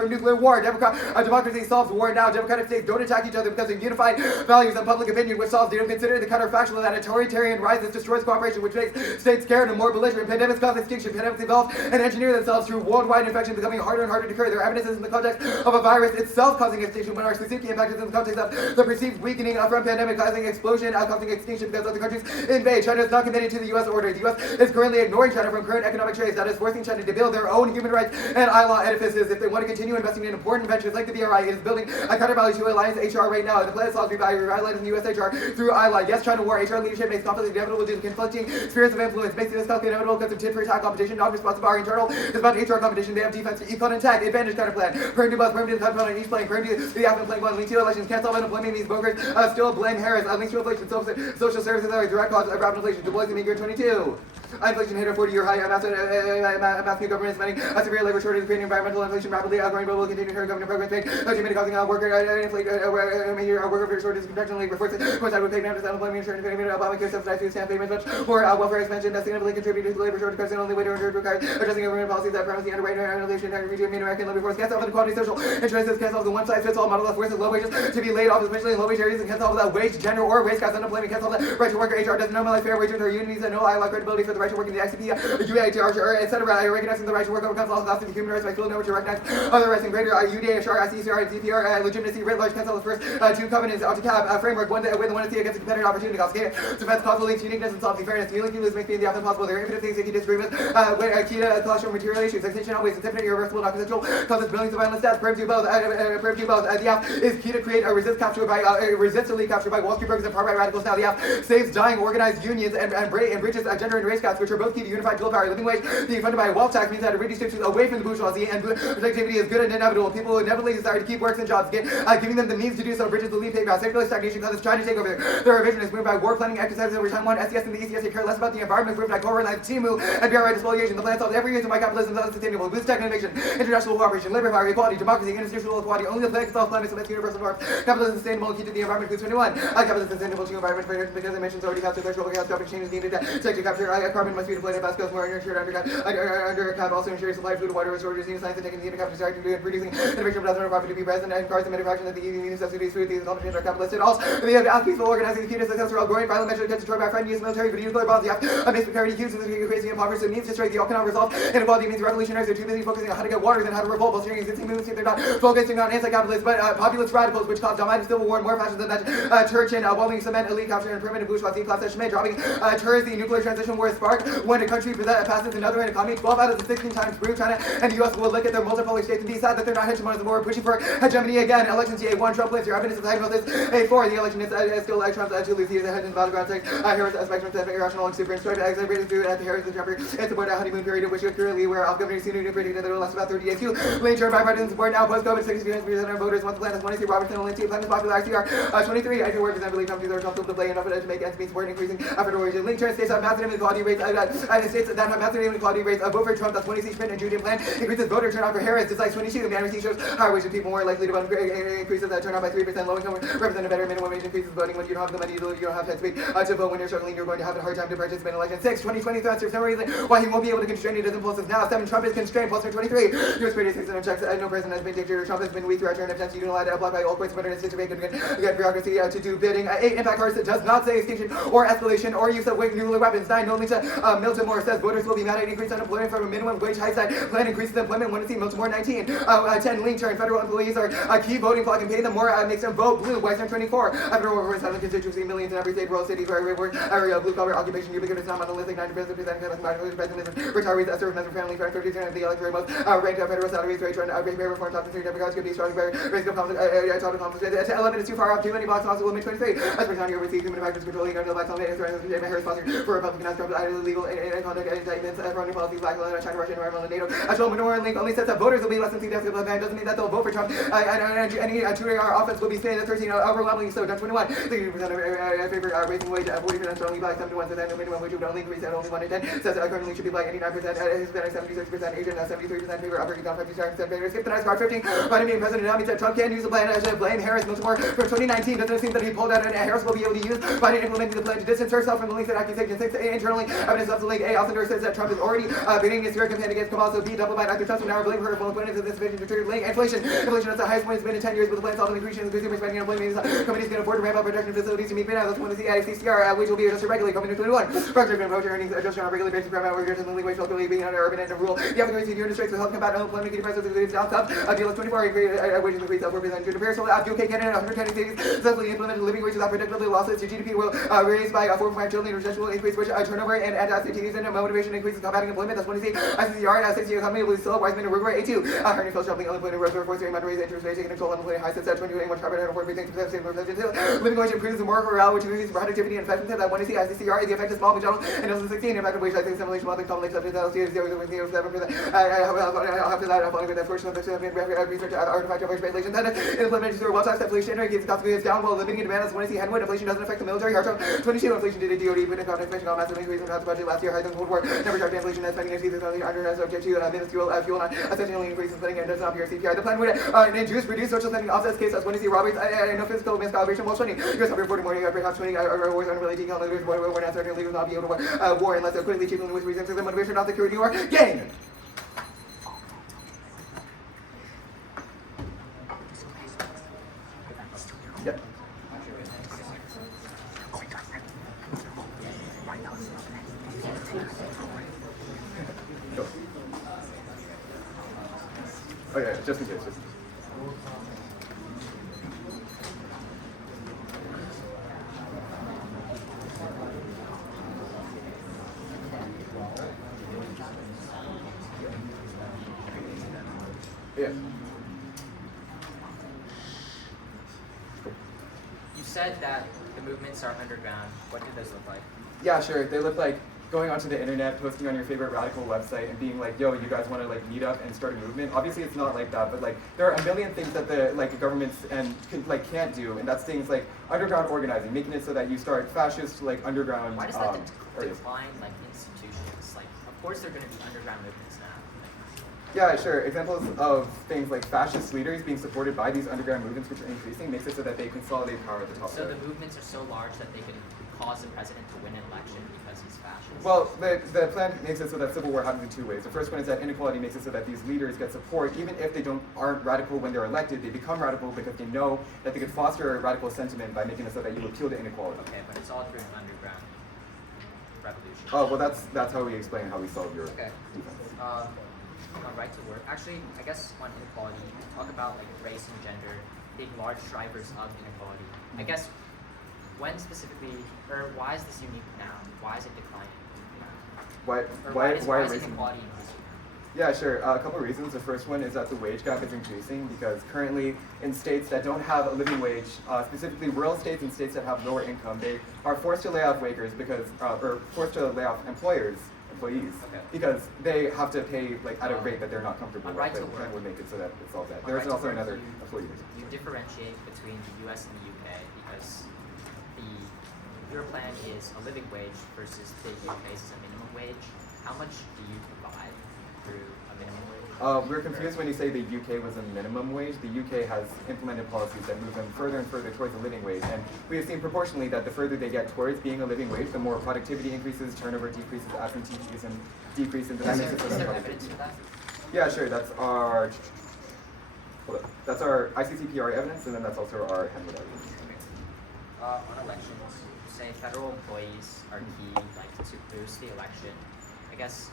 nuclear war. Democracy solves war now. Democratic states don't attack each other because of unified values and public opinion, which solves. They don't consider the counterfactual that authoritarian rises destroys cooperation, which makes states scared and more belligerent. Pandemics cause extinction. Pandemics evolve and engineer themselves through worldwide infection, becoming harder and harder to cure. Their evidence is in the context of a virus itself causing extinction, when our specific impact is in the context of the perceived weakening from pandemic causing explosion, causing extinction because other countries invade. China is not committed to the U.S. order. The U.S. is currently ignoring China from current economic trades. That is forcing China to build their own human rights and ILA edifices. If they want to continue investing in important ventures like the BRI, it is building a countervalue to Alliance HR right now. The plan solves by revitalizing the U.S. HR through ILA. Yes, China war. HR leadership makes conflict inevitable due to conflicting spheres of of influence, makes this healthy inevitable because of tit for tat competition, not responsive our internal, is about HR competition, they have defense, econ and tech, advantage counter plan, perm to both, perm to the compound on each plane, perm to the athlete playing one, link to elections, can't solve unemployment, these brokers, still blame Harris, links to inflation, social services are a direct cause of rapid inflation, deploys the meager 22. Inflation hit a 40-year high, massive government spending, a severe labor shortage, creating environmental inflation rapidly, growing global continuing her government programs make, too many causing worker worker shortage, contraction labor force, coincide with paying down unemployment insurance, Obamacare subsidized food stamp payments, much more welfare expansion that significantly contributed to the labor shortage crisis, and only way to require addressing government policies that promise the underwrite inflation and reduce American labor force, can't solve inequality, social injustice, can't solve the one-size-fits-all model of forces, low wages to be laid off, especially in low-wage areas, and can't solve that wage, gender, or race caste unemployment, can't solve that right to work, HR doesn't normalize fair wages, or unions, and no allow credibility for the right to work in the ICP, UAHR, etc. Recognizing the right to work overcomes all classes of human rights by field network to recognize other rights and greater UDHR, ICCR, and CPR legitimacy writ large cancel the first two covenants out to cap framework one that with the one to see against the competitive opportunity cost. Defense causal links, uniqueness, and solvency fairness. You link you lose makes being the often possible. There are infinite things that you disagree with. Key to cholesterol material issues. Extinction always infinite, irreversible, not consensual. Causes billions of violent deaths. Perm to both. The app is key to create a resistantly captured by Wall Street brokers and far right radicals. Now the app saves dying organized unions and bridges gender and race gaps, which are both key to unified dual power. Living wage being funded by a wealth tax means that it redistributes away from the bourgeoisie, and productivity is good and inevitable. People who inevitably desire to keep works and jobs, giving them the means to do so bridges the lead pay grass. Secular stagnation causes trying to take over their revision is moved by war planning exercises over time. One SES and the ECS care less about the environment, moved by core like TMU and BRI spoliation. The plan solves every reason why capitalism is unsustainable. Boosts tech innovation, international cooperation, labor power, equality, democracy, institutional equality. Only the plan can solve climate, so that's universal norms. Capitalism is sustainable, key to the environment. Boost 21. Capitalism is sustainable to environment because emissions already capture threshold catastrophic changes needed to capture carbon must be deployed at fast scales more nurtured under cap also ensures supply of food, water, resources, new science and taking the capture desire to do and producing innovation of doesn't profit to be present and cars and manufacturing that the EU means subsidies food. These accomplishments are capitalist at all. We have peaceful organizing the key to success for all growing violent measures against destroyed by friend use military but nuclear bombs. You have a base precarity huge and crazy and impoverished, so it needs to strike the all cannot resolve inequality means revolutionaries are too busy focusing on how to get water than how to revolt. Bolstering existing movements they're not focusing on anti-capitalists but populist radicals which cause dominant civil war and more fascism than that church and walling cement elite capture and primitive bourgeoisie class that Schmidt dropping tours the nuclear transition war spark when a country passes another in economy. 12 out of the 16 times Peru, China, and the US will look at their multipolar states and be sad that they're not hegemonic anymore, pushing for hegemony again. Elections A1, Trump wins. Your evidence is hiding about this. A4, the election is still Trump's to lose. He is ahead in the battleground six. Harris spectrum said irrational and super instructed. Accelerated through at the Harris and Trump and support a honeymoon period which currently where off governor senior new predicted that it will last about 30 days. Lane turned by Biden support now post COVID 60% of voters want the plan is 23. Robertson and Lindsay plan is popular. ICR 23. I feel workers and believe companies are comfortable to play enough to make ends meet support increasing after origin. Link turn states have massive inequality rates. States that have massive inequality rates. Vote for Trump. That's 26 Schmidt and Judean plan increases voter turnout for Harris. Dislikes 22. The NRC shows higher wages people more likely to vote. Increases that turnout by 3%. Low income represent a better minimum wage. Increases voting when you don't have the money. You don't have headspace to vote. When you're struggling, you're going to have a hard time to participate in election. 6. 2020 threats for some reason why he won't be able to constrain his impulses now. 7. Trump is constrained. Plus 23. US 36 and checks. No president has been dictator. Trump has been weak throughout turn attempts to utilize blocked by old courts, but to make again bureaucracy to do bidding. 8. Impact Harris does not say extinction or escalation or use of nuclear weapons. 9. No link to Milton Moore says voters will be mad at increased unemployment from a minimum wage hike side. Plan increases employment. Want to see Milton Moore 19. 10. Link turn. Federal employees are a key voting block and pay them more. Makes them vote blue. Western 24. Federal workers have a constituency millions in every state, rural cities, where work area blue collar occupation ubiquitous not monolithic 90% retirees serve as family friend 30% of the electorate most ranked federal salaries rate trend pay reform top 3 Democrats could be strong very risk of total conflict. 11 is too far off. Too many blocks possible. Mid 23. As per county overseas human factors controlling under the black solid Harris sponsor for Republican as Trump illegal conduct indictments foreign policies black China Russia environmental and NATO. A 12 minority link only says that voters will be less than 3 decibels ban doesn't mean that they'll vote for Trump. Any 2-hour offense will be staying at 13 overwhelmingly so. 21. 60% of favor raising wage 40% strongly black 71% minimum wage would only increase at only 1 in 10 says currently should be black 89% Hispanic 76% Asian 73% favor upper income 57% favor. Skip the next part 15. Biden being president now means that Trump can use the plan to blame Harris much more from 2019 doesn't seem that he pulled out and Harris will be able to use Biden implementing the plan to distance herself from the links and accusations. 6. Internally evidence of the link. A. Alcindor says that Trump is already beginning his campaign against Kamala. So B. Double bind after Trump will now blame her for appointments of this vision to trigger link. Inflation at the highest point it's been in 10 years with the plan solving increasing the consumer spending and employment. Companies can afford to ramp up production facilities to meet demand. That's when the CCR which will be adjusted regularly coming to 21. President approach earnings adjusted on a regular basis from workers and the leeway locally being under urban and rural. The African Union districts will help combat unemployment getting prices of down south. Deal 24 wages increase of 4% to compare. So UK, Canada, 120 cities successfully implemented living wages that predictably losses to GDP will raise by 4.5 trillion, which will increase which turnover and anti-SATs and motivation increases combating employment. That's 1C. ICCR, SAT economy, Blue Still, Wiseman, and Ruger, A2. Hernia Phil shopping, unemployment, road force, amount of raise, interest rate, taking control, unemployment, high sense, 21, carbon, and 4%, living wage improves the moral morale, which increases productivity and effectiveness. That 1C. ICCR is the effect of small, general, and also 16. Effective wage, I think, simulation, monthly, common, acceptance, LC, 0.07%. After that, following with that portion of the research, artifact of regulations, and implementation through well tax inflation keeps cost of goods down while limiting demand. That's 1C. Headwind, inflation doesn't affect the military. Hard 22. Inflation did a DOD, put in context, inflation, massive increase in the budget last year, higher than Cold War. Never charged inflation as spending exceeds under subject to minuscule fuel not essentially increase in spending and does not appear CPI. The plan would induce reduce social spending offsets case as 1C. Robberies and no physical miscalibration while 20. US reporting morning perhaps 20 wars unrelated detail leaders were not certainly will not be able to war unless they're quickly cheaply with reasons for the motivation not security or gain. Yep. Go. Oh yeah, just in case. Yeah. You said that the movements are underground. What do those look like? Yeah, sure. They look like going onto the internet, posting on your favorite radical website, and being like, "Yo, you guys want to like meet up and start a movement?" Obviously, it's not like that, but like there are a million things that the governments and can't do, and that's things like underground organizing, making it so that you start fascist like underground. Why does that areas. decline like institutions? Like, of course, there are going to be underground movements now. Yeah, sure. Examples of things like fascist leaders being supported by these underground movements, which are increasing, makes it so that they consolidate power at the top. So the movements are so large that they can cause the president to win an election because he's fascist. Well, the plan makes it so that civil war happens in two ways. The first one is that inequality makes it so that these leaders get support, even if they aren't radical when they're elected. They become radical because they know that they could foster a radical sentiment by making it so that you appeal to inequality. Okay, but it's all through an underground revolution. Oh well, that's how we explain how we solve your Okay. defense. On right to work, actually, I guess on inequality, you talk about like race and gender being large drivers of inequality. I guess when specifically, or why is this unique now? Why is it declining? Why Is race? inequality increasing? Yeah, sure. A couple of reasons. The first one is that the wage gap is increasing because currently in states that don't have a living wage, specifically rural states and states that have lower income, they are forced to lay off workers because, or forced to lay off employees, Okay. because they have to pay like at a rate that they're not comfortable On with. right to The plan work. would make it so that it solves that. On There's right to also work, another you- employee reason. You differentiate between the U.S. and the U.K. because your plan is a living wage versus the U.K.'s is a minimum wage. How much do you provide through a minimum wage? We're confused when you say the UK was a minimum wage. The UK has implemented policies that move them further and further towards a living wage. And we have seen proportionally that the further they get towards being a living wage, the more productivity increases, turnover decreases, absenteeism decreases. Is there evidence for that? Yeah, sure. That's our That's our ICCPR evidence, and then that's also our Henwood evidence. On elections, say federal employees are key, like to boost the election. I guess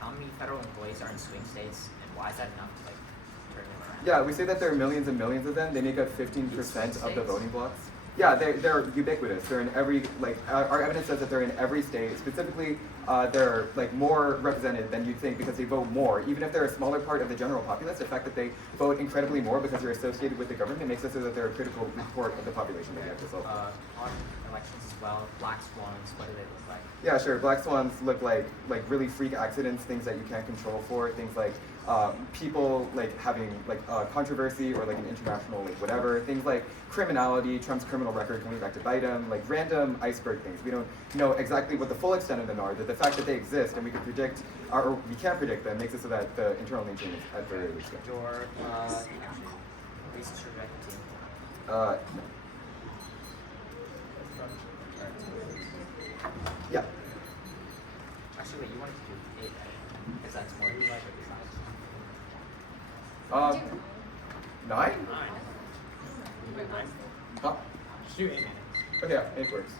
how many federal employees are in swing states, and why is that enough to like turn them around? Yeah, we say that there are millions and millions of them. They make up 15% of the voting blocks. Yeah, they're ubiquitous. They're in every, like, our evidence says that they're in every state. Specifically, they're like more represented than you'd think because they vote more. Even if they're a smaller part of the general populace, the fact that they vote incredibly more because they're associated with the government makes it so that they're a critical report of the population that you have to solve. On elections as well, black swans, what do they look like? Yeah, sure. Black swans look like really freak accidents, things that you can't control for, things like people like having like controversy or like an international like whatever, things like criminality, Trump's criminal record coming back to bite him, like random iceberg things. We don't know exactly what the full extent of them are. That the fact that they exist and we can predict, or we can't predict them, makes it so that the internal nature is at very least. Your research director team. Yeah. Actually, wait, you wanted to do 8, right? Because that's more than 5. 9? 9. Wait, 9? Huh? Just do 8 minutes. Okay, yeah, it works.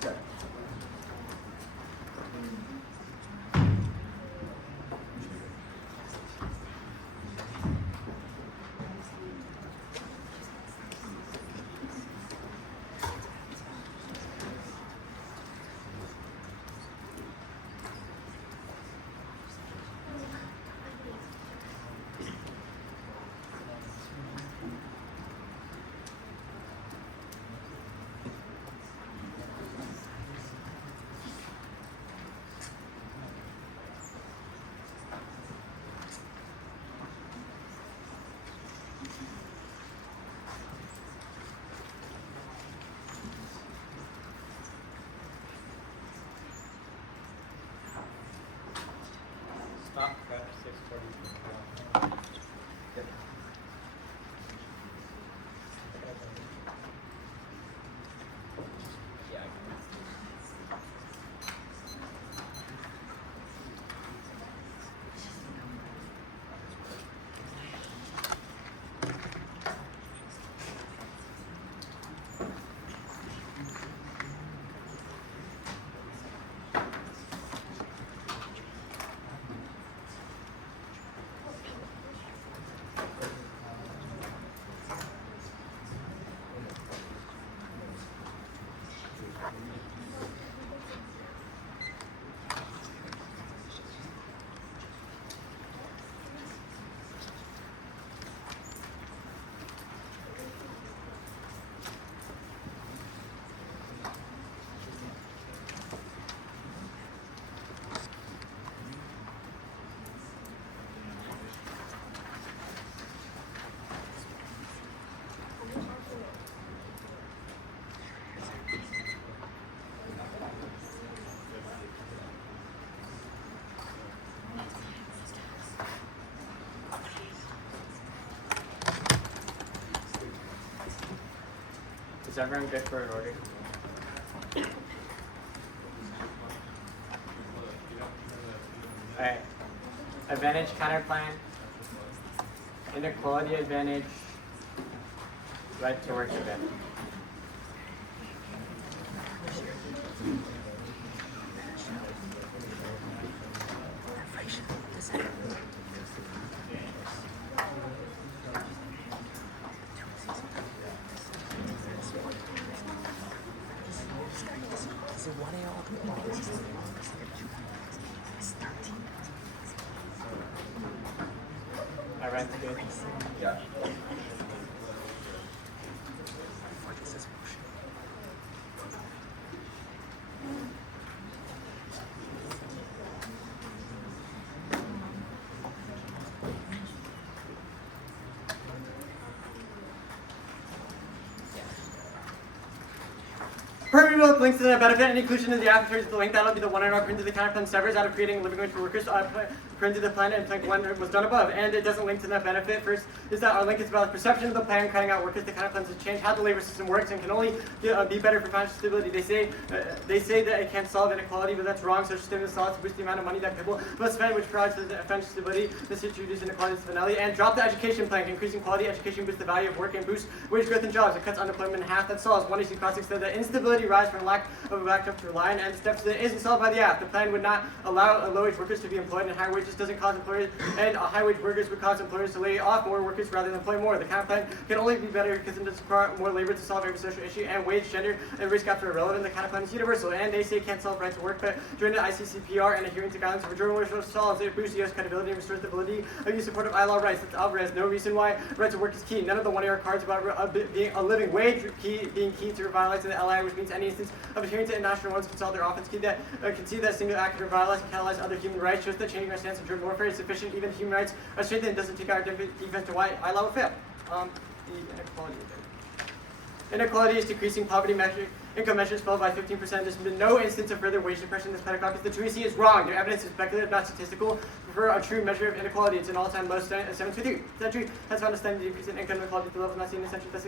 Jare. Stop at 6:40. Is everyone good for an order? Alright. Advantage counterplan. Inequality advantage. Right to work advantage. Alright, good. Yeah. Permanent both links to the benefit and inclusion in the app is the link that'll be the one in our print to the counterplan severs out of creating a living wage for workers print to the plan and plank one was done above. And it doesn't link to that benefit. First is that our link is about the perception of the plan, cutting out workers. The counterplans to change how the labor system works and can only be better for financial stability. They say that it can't solve inequality, but that's wrong. Social stimulus laws to boost the amount of money that people must spend, which provides for the financial stability. This introduces inequality to finale and drop the education plank. Increasing quality education boosts the value of work and boosts wage growth and jobs. It cuts unemployment in half. That solves one issue causing so that instability rise from lack of a backdrop to rely on, and this deficit isn't solved by the app. The plan would not allow low-wage workers to be employed, and high wages doesn't cause employers, and high-wage workers would cause employers to lay off more workers rather than employ more. The kind of plan can only be better because it does require more labor to solve every social issue, and wage, gender, and race gaps are irrelevant. The kind of plan is universal, and they say it can't solve right to work, but during the ICCPR and adhering to guidelines for journalism solves it boosts U.S. credibility and restores the ability of use support of ILO rights. That's Alvarez. No reason why right to work is key. None of the one-year cards about being a living wage being key to violating the LI, which means any instance of adhering to international ones can solve their offense. Can see that single act of violence can catalyze other human rights. Shows that changing our stance on drug warfare is sufficient. Even human rights are strengthened and doesn't take our defense to why ILO will fail. The inequality. Inequality is decreasing poverty metric. Income measures fell by 15%. There's been no instance of further wage suppression in this pedagogy. The TDI is wrong. Their evidence is speculative, not statistical. For a true measure of inequality, it's an all-time low. 7th century has found a steady decrease in income inequality to levels not seen in the century. That's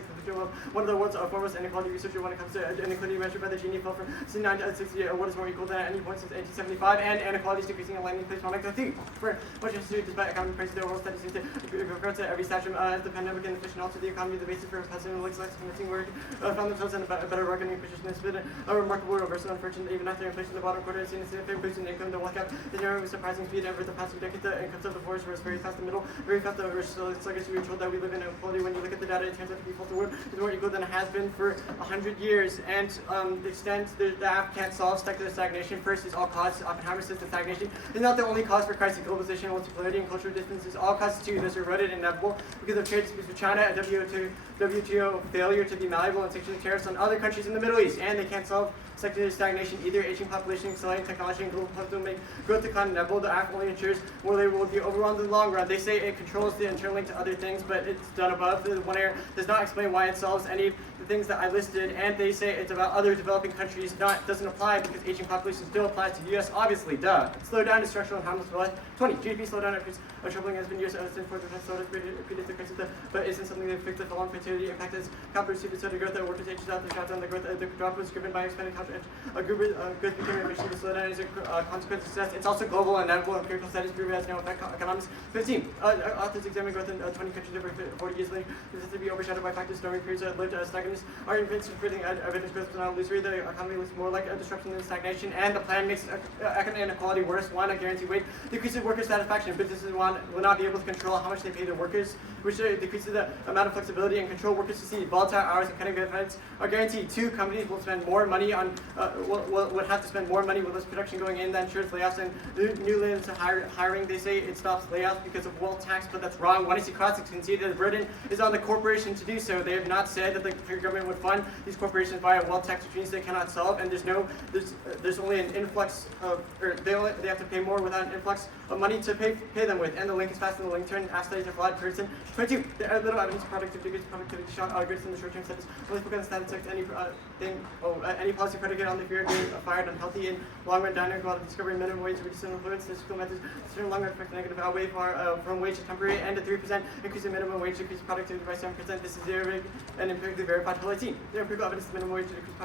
one of the world's foremost inequality researchers when it comes to inequality measured by the Gini fell from 69 to 60. What is more equal than at any point since 1875? And inequality is decreasing in landing place 1.3. For much history, despite economic prices, the world studies seem to refer to every stature as the pandemic and inflation. Also, the economy, the basis for peasant looks like convincing work, found themselves in a better organization. nutrition has been a remarkable reversal. Unfortunately, even after inflation in the bottom quarter has seen a significant boost in income, the wealth gap is narrowing with surprising speed. Over the past few decades, the incomes of the poorest rose very fast in the middle, very fast the rich. So it's like we were told that we live in inequality. When you look at the data, it turns out the default world is more equal than it has been for 100 years. And the extent the app can't solve secular stagnation. First is all cause. Oppenheimer says that stagnation is not the only cause for crisis. Globalization, multipolarity, and cultural differences all causes too. Those are rooted and inevitable because of trade disputes with China, a WTO failure to be malleable, and sanctions tariffs on other countries in the Middle East. And they can't solve secular stagnation either. Aging population, accelerating technology, and global conflict will make growth decline inevitable. The app only ensures more labor will be overwhelmed in the long run. They say it controls the internal link to other things, but it's done above. The one error does not explain why it solves any of the things that I listed, and they say it's about other developing countries. Doesn't apply because aging population still applies to the U.S. Obviously, duh. Slowdown is structural and harmless for life. 20. GDP slowdown appears troubling has been years since for the slowdown predates the crisis, but isn't something that fixed the long fertility impact as capital received the growth that workers ages out the shots on the growth. The drop was driven by expanded culture. A goods became efficient. The slowdown is a consequence of success. It's also global and inevitable. Empirical studies prove it has no effect on economics. 15. Authors examine growth in 20 countries over 40 years later. This is to be overshadowed by factors knowing periods that lived stagnant. Our evidence growth is not illusory. The economy looks more like a disruption than stagnation, and the plan makes economic inequality worse. One, a guaranteed wage decreases worker satisfaction. Businesses will not be able to control how much they pay their workers, which decreases the amount of flexibility and control workers to see. Volatile hours and cutting benefits are guaranteed. Two, companies will spend more money on would have to spend more money with less production going in. That ensures layoffs and new limits to hiring. They say it stops layoffs because of wealth tax, but that's wrong. One is Crossix conceded that the burden is on the corporation to do so. They have not said that the government would fund these corporations via wealth tax, which means they cannot solve. And there's only an influx of, or they have to pay more without an influx of money to pay them with. And the link is fast in the link turn. Ask studies are flawed. Person 22. There are little evidence of productivity shock goods in the short-term studies. Only spoken on statistics. Any policy predicated on the fear of being fired unhealthy in long-run dynamic while discovering minimum wage reducing influence. Statistical methods certain long-run effect negative outweigh from wage to temporary, and a 3% increase in minimum wage decrease productivity by 7%. This is zero and empirically verified. 18. There are empirical evidence of minimum wage to decrease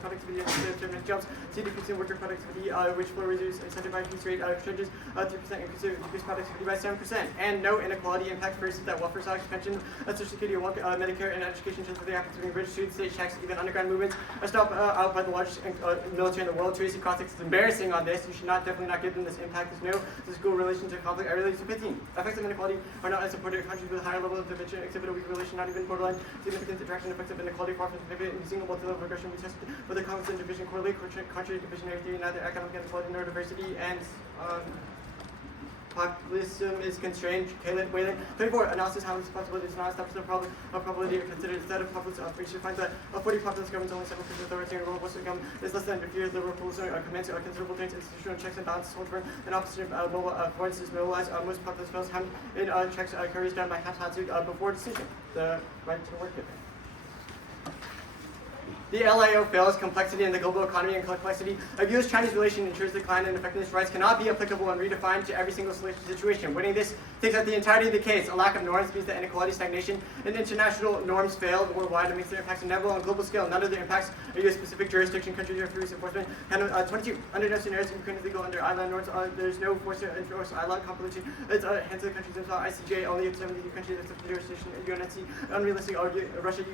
productivity of certain jobs. See decrease in worker productivity, which will reduce incentive by increase rate charges. 3% decrease productivity by 7%, and no inequality impact versus that welfare stocks, pension, Social Security, Medicare, and education just what they happen to be rich, student state checks, even underground movements are stopped out by the largest military in the world. Tracy Crossix is embarrassing on this. You should definitely not give them this impact. There's no physical relation to conflict. I relate to 15. Effects of inequality are not as supported. Countries with a higher level of division exhibit a weaker relation, not even borderline significant interaction. Effects of inequality far from significant. Using a multi-level regression, we tested whether conflicts and division correlate. Contrary to divisionary theory, neither economic inequality nor diversity and populism is constrained. Wayland. 34. Analysis how responsibility is not established a probability considered instead of populist. We should find that 40 populist governments only 7% authoritarian rule. Most income is less than 50 years. Liberal populism commence considerable gains. Institutional checks and balances hold firm. An opposite avoidance is mobilized. Most populist bills have in checks carries down by half before decision. The right to work ethic. The LAO fails. Complexity in the global economy and complexity of U.S.-Chinese relation ensures decline in effectiveness. Rights cannot be applicable and redefined to every single situation. Winning this takes out the entirety of the case. A lack of norms means that inequality, stagnation, and international norms fail worldwide and makes their impacts inevitable on global scale. None of their impacts are U.S.-specific jurisdiction, countries, or furious enforcement. 22. Under no scenarios, Ukraine is legal under ILAN norms. There's no force to enforce ILAN compilation. It's hands of the countries themselves. ICJ only 72 countries accept the jurisdiction. UNSC unrealistic. Russia,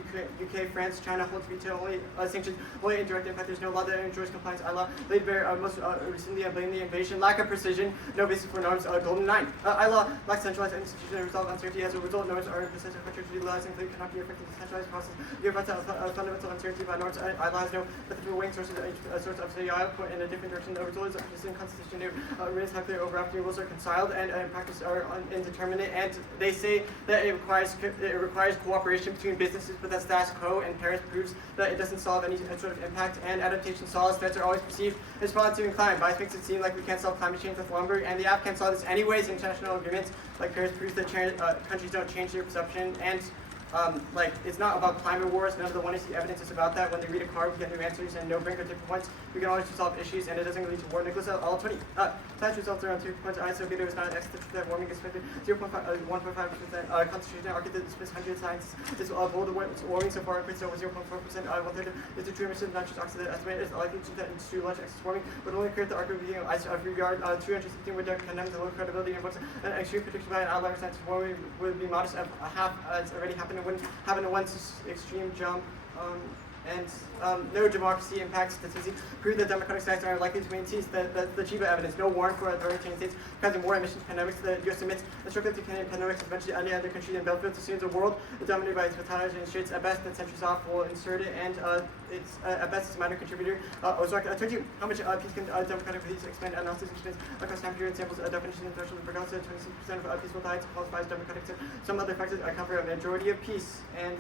UK, France, China holds veto only. Sanctions only indirect impact. There's no law that ensures compliance. ILA laid bare most recently and blame the invasion. Lack of precision. No basis for norms. Golden 9. ILA lacks centralized institution and resolve uncertainty. As a result, norms are imprecise and countries utilize and cannot be effective centralized process. Give us a fundamental uncertainty about norms. ILA has no particular weighing source of CI point in a different direction. The result is a persistent constitution. Remains have clear over after rules are conciled and in practice are indeterminate. And they say that it requires cooperation between businesses, but that status quo in Paris proves that it doesn't solve any sort of impact, and adaptation solves threats are always perceived as positive in climate. Bias makes it seem like we can't solve climate change with lumber, and the app can't solve this anyways. International agreements like Paris proves that countries don't change their perception, and it's not about climate wars. None of the one is the evidence is about that. When they read a card, we get new answers and no brinker different points. We can always resolve issues, and it doesn't lead to war. Nicholas, all 20. Science results are on 2 points. ISO beta is not an extra that warming is expected. 1.5%. Concentration architect displays 100 science is bold warming so far increased over 0.4%. 1/3 is the true emission nitrous oxide estimate is likely to that into large excess warming, but only occur at the arc of being of ice of regard. 216 would condemn the low credibility and what's an extreme prediction by an outlier science warming would be modest at a half as already happened. It wouldn't happen in one extreme jump. And no democracy impact statistics prove that democratic states are likely to maintain the cheaper evidence. No warrant for authoritarian states causing more emissions pandemics. The U.S. admits a strictly to Canadian pandemics, especially any other country in Belfield, assumes a world dominated by totalitarian states. At best, that centuries off will insert it, and it's at best it's a minor contributor. I told you how much peace can democratic police expand analysis instruments across time period samples. Definition and threshold regardless of 26% of peaceful diets qualifies democratic. Some other factors cover a majority of peace, and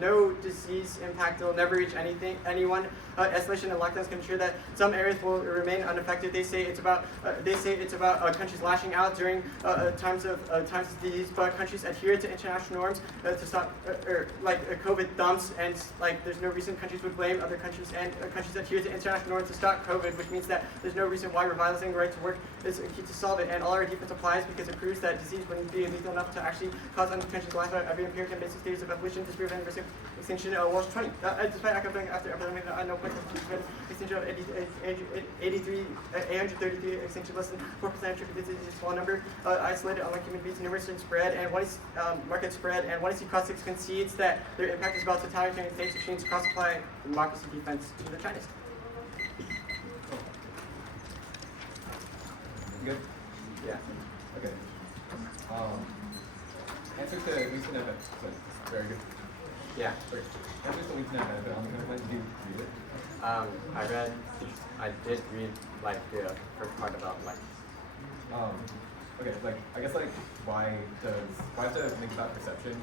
no disease impact will never reach anyone. Isolation and lockdowns can ensure that some areas will remain unaffected. They say it's about countries lashing out during times of disease, but countries adhere to international norms to stop COVID dumps, and there's no reason countries would blame other countries, and countries adhere to international norms to stop COVID, which means that there's no reason why revitalizing the right to work is a key to solve it. And all our defense applies because it proves that disease wouldn't be lethal enough to actually cause countries to last out every empirical and basic stages of evolution. Disprove and extinction Walsh 20. Despite academic after epidemic, no point of extinction of 833 extinction less than 4% attributed to a small number, isolated unlike human beings, numerous and spread, and what is market spread, and what is caustic concedes that their impact is about totalitarian states, which means cross-apply democracy defense to the Chinese. Good? Yeah. Okay. Answers to least and benefit. Very good. Yeah. Okay. Answers to least and benefit. I'm going to let you read it. I did read the first part about Okay, I guess why does it make about perception?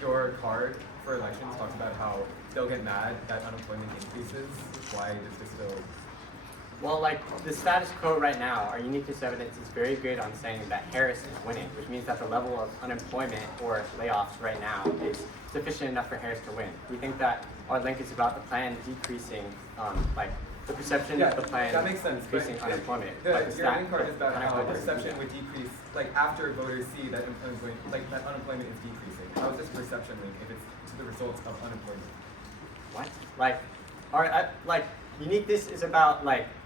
Your card for elections talks about how they'll get mad that unemployment increases. Why does this still? Well, the status quo right now, our uniqueness evidence is very good on saying that Harris is winning, which means that the level of unemployment or layoffs right now is sufficient enough for Harris to win. We think that our link is about the plan decreasing, the perception of the plan that makes sense, increasing unemploment. Your main card is about how perception would decrease, after voters see that unemployment is decreasing. How is this perception link if it's to the results of unemployment? What? Uniqueness is about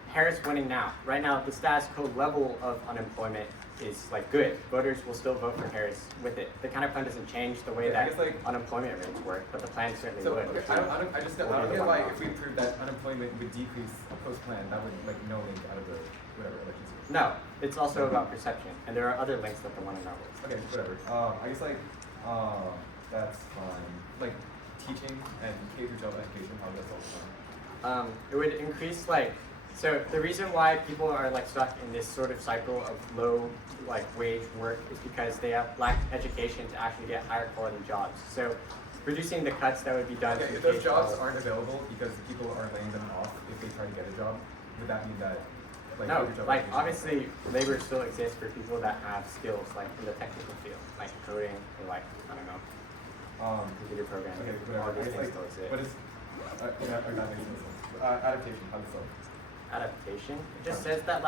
Harris winning now. Right now, the status quo level of unemployment is good. Voters will still vote for Harris with it. The counter plan doesn't change the way that unemployment rates work, but the plan certainly would. Okay, I don't get why if we prove that unemployment would decrease post-plan, that would no link out of the whatever elections. No, it's also about perception, and there are other links that the one in our list. Okay, whatever. I guess that's fine. Teaching and K-12 education, how that's all fine. It would increase so the reason why people are stuck in this sort of cycle of low wage work is because they have lacked education to actually get higher quality jobs. So reducing the cuts that would be done. Okay, if those jobs aren't available because people are laying them off if they try to get a job, would that mean that no, obviously labor still exists for people that have skills in the technical field, coding or I don't know, computer programming. Okay, whatever. All these things still exist. What is that makes sense. Adaptation? How does that? Adaptation. It just says that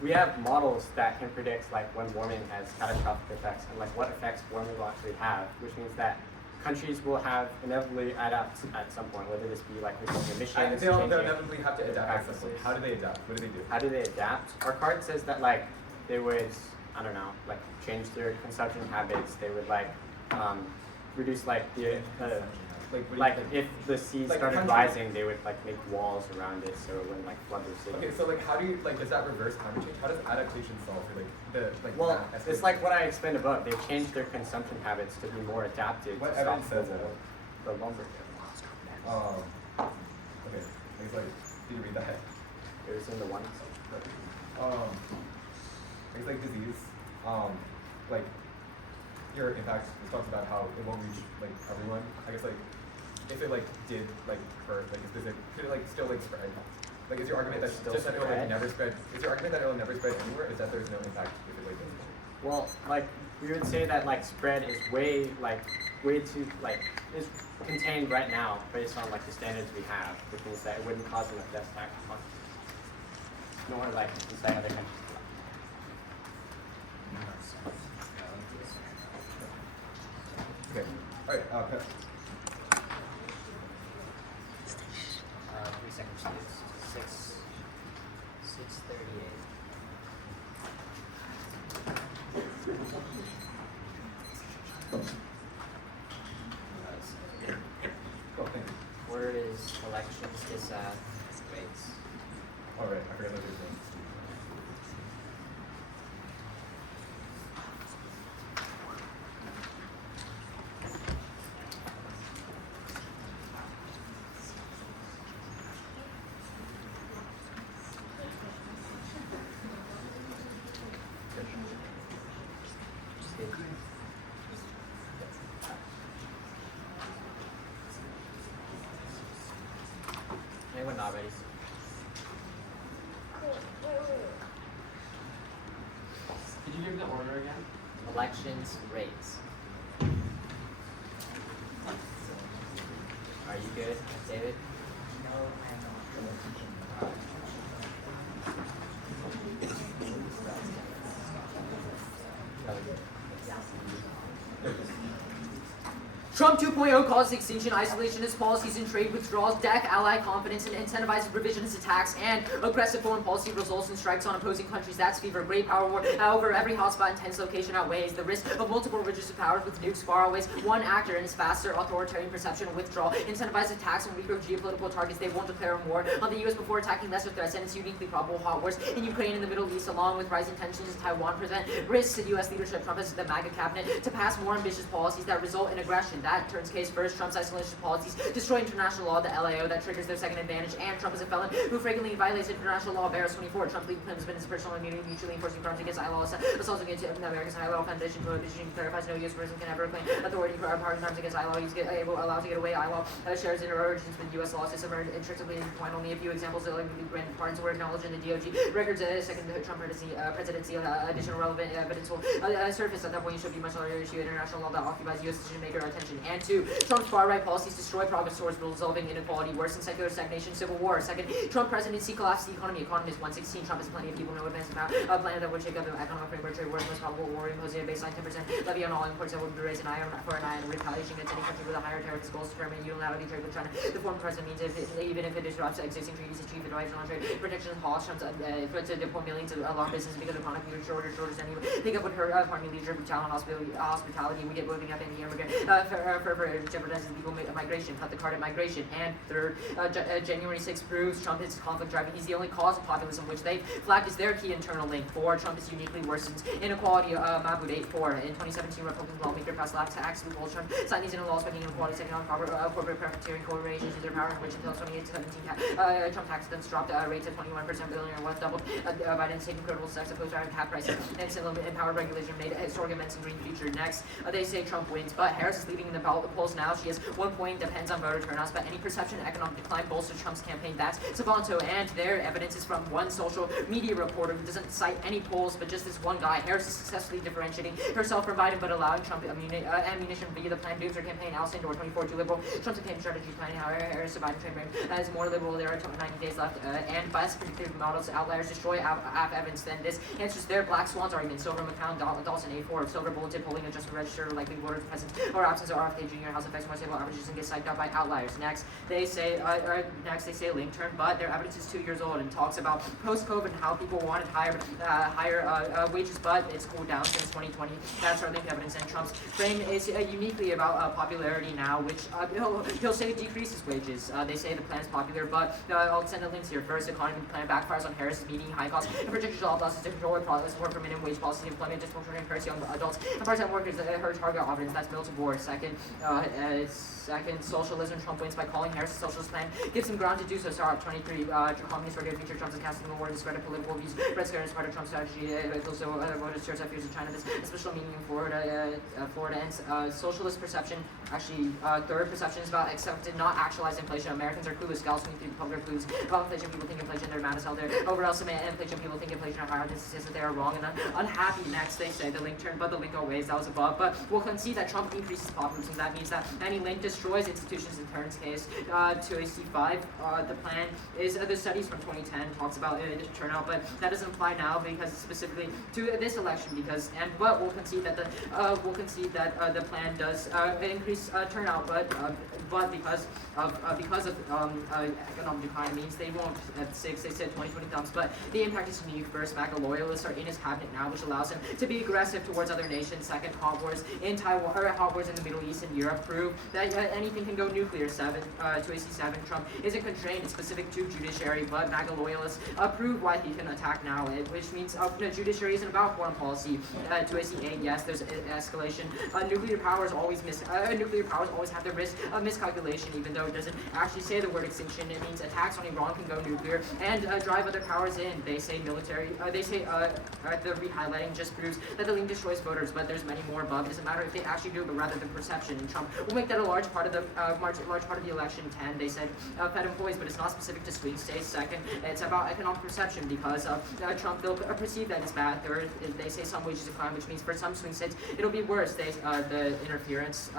we have models that can predict when warming has catastrophic effects and what effects warming will actually have, which means that countries will have inevitably adapt at some point, whether this be reducing emissions. They'll inevitably have to adapt at some point. How do they adapt? What do they do? How do they adapt? Our card says that they would, I don't know, change their consumption habits. They would reduce if the sea started rising, they would make walls around it so it wouldn't flood the city. Okay, so how do you does that reverse climate change? How does adaptation solve for the Well, it's what I explained above. They've changed their consumption habits to be more adapted what to evidence stop says that? the lumber. Okay. It's did you read that? It was in the one. It's disease. Here, in fact, it talks about how it won't reach everyone. I guess if it did hurt, could it still spread? Is your argument that Still just that it will spread? never spread? Is your argument that it will never spread anywhere? Is that there's no impact if it doesn't? Well, we would say that spread is way too is contained right now based on the standards we have, which means that it wouldn't cause enough deaths to actually harm. Nor incite other countries. Okay. All right. Pep. 3 seconds, please. 6:38. is elections is rates. All right, I forgot what you're saying. Anyone not ready? Could you give the order again? Elections rates. Are you good, David? Trump 2.0 causes extinction, isolationist policies and trade withdrawals, deck ally confidence, and incentivizes revisionist attacks, and aggressive foreign policy results in strikes on opposing countries. That's fever. Great power war. However, every hotspot and tense location outweighs the risk of multiple registered powers with nukes far outweighs one actor and his faster authoritarian perception of withdrawal. Incentivizes attacks on weaker geopolitical targets. They won't declare war on the U.S. before attacking lesser threats, and it's uniquely probable hot wars in Ukraine and the Middle East, along with rising tensions in Taiwan, present risks to U.S. leadership. Trump has the MAGA cabinet to pass more ambitious policies that result in aggression. That turns case first. Trump's isolationist policies destroy international law, the LAO, that triggers their second advantage, and Trump is a felon who frequently violates international law. Barris 24. Trump legal claims been his personal immunity, mutually enforcing crimes against ILO, assaults against America's ILO foundation prohibition clarifies no U.S. person can ever claim authority for pardon crimes against ILO. He's allowed to get away. ILO shares in origins with U.S. law system are intricately intertwined. Only a few examples of granted pardons were acknowledged in the DOJ records. Second Trump presidency, additional relevant evidence will surface. At that point, you should be much larger issue international law that occupies U.S. decision-maker attention. And two, Trump's far-right policies destroy progress towards resolving inequality, worsen secular stagnation, civil war. Second, Trump presidency collapses the economy. Economy is 116. Trump has plenty of people, no advance amount. A plan that would shake up the economic framework, trade war, most probable war, imposing a baseline 10% levy on all imports that would be raised an eye for an eye and retaliation against any country with a higher tariff goals to determine unilaterally trade with China. The former president means even if it disrupts existing treaties, achieve advisors on trade protections, halts Trump's to deport millions of alarm business because of economic shortage, anyway. Think of what her party leadership, brutality, hospitality, we get moving up in the immigrant for jeopardizing legal migration, cut the card at migration. And third, January 6th proves Trump is conflict driving. He's the only cause of populism, which they flagged as their key internal link. Four, Trump is uniquely worsens inequality. Mahmoud 8-4. In 2017, Republican lawmaker passed last tax loopholes. Trump signed these into laws making inequality, second on corporate profiteering corporations in their power, in which until 2017, Trump tax cuts dropped rates at 21%, billionaire wealth doubled. Biden's taking credible steps opposed to cap prices and empowered regulation made historic events in green future. Next, they say Trump wins, but Harris is leading in the polls now. She has 1 point, depends on voter turnouts, but any perception of economic decline bolsters Trump's campaign. That's Savanto, and their evidence is from one social media reporter who doesn't cite any polls, but just this one guy. Harris is successfully differentiating herself from Biden, but allowing Trump ammunition via the plan dooms her campaign. Allison Door 24 too liberal. Trump's campaign strategy plan. However, Harris to Biden train is more liberal. There are 90 days left, and best predictive models outliers destroy app evidence. Then this answers their black swans argument. Silver McCown, Dawson A4, Silver bulletin polling adjusted register likely voter presence or absence of RFK Jr. House effects more stable averages and get psyched out by outliers. Next, they say link turn, but their evidence is 2 years old and talks about post-COVID and how people wanted higher wages, but it's cooled down since 2020. That's our link evidence, and Trump's frame is uniquely about popularity now, which he'll say decreases wages. They say the plan is popular, but I'll send the links here. First, economy plan backfires on Harris's meeting high costs and projected job losses to control progress support for minimum wage policy, employment disproportionate currency on adults and part-time workers. Her target audience, that's militant war. Second, socialism. Trump wins by calling Harris' socialist plan. Gives him ground to do so. Sorry, 23. Communist regular feature Trump's casting the war to discredit political views. Red Scare is part of Trump's strategy. Also, voters shares fears of China. This a special meaning in Florida. And socialist perception. Actually, third perception is about accepted, not actualized inflation. Americans are clueless. Gals think public are clueless about inflation. People think inflation. They're mad as hell. They're overall inflation. People think inflation are higher. This is that they are wrong and unhappy. Next, they say the link turn, but the link always. That was above. But we'll concede that Trump increases populism. That means that any link destroys institutions in turns case. To a C5, the plan is the studies from 2010 talks about turnout, but that doesn't apply now because specifically to this election. But we'll concede that the plan does increase turnout, but because of economic decline means they won't at 6. They said 20 thumbs, but the impact is unique. First, MAGA loyalists are in his cabinet now, which allows him to be aggressive towards other nations. Second, hot wars in Taiwan or hot wars in the Middle Eastern Europe prove that anything can go nuclear. 2AC7, Trump isn't constrained, it's specific to judiciary, but MAGA loyalists prove why he can attack now, which means judiciary isn't about foreign policy. 2AC8, yes, there's escalation. Nuclear powers always have the risk of miscalculation, even though it doesn't actually say the word extinction. It means attacks on Iran can go nuclear and drive other powers in. They say military. The re-highlighting just proves that the link destroys voters, but there's many more above. It doesn't matter if they actually do, but rather the perception. And Trump will make that a large part of the election. 10, they said Fed employees, but it's not specific to swing states. Second, it's about economic perception because Trump they'll perceive that it's bad. Third, they say some wages decline, which means for some swing states it'll be worse. The interference.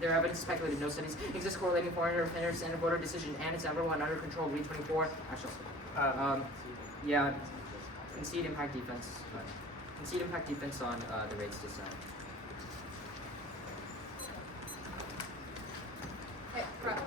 Their evidence is speculative. No studies exist correlating foreign interference and voter decision, and it's number one under control. Read 24. Actually, yeah, concede impact defense. Concede impact defense on the rates dissent. Hey, crap.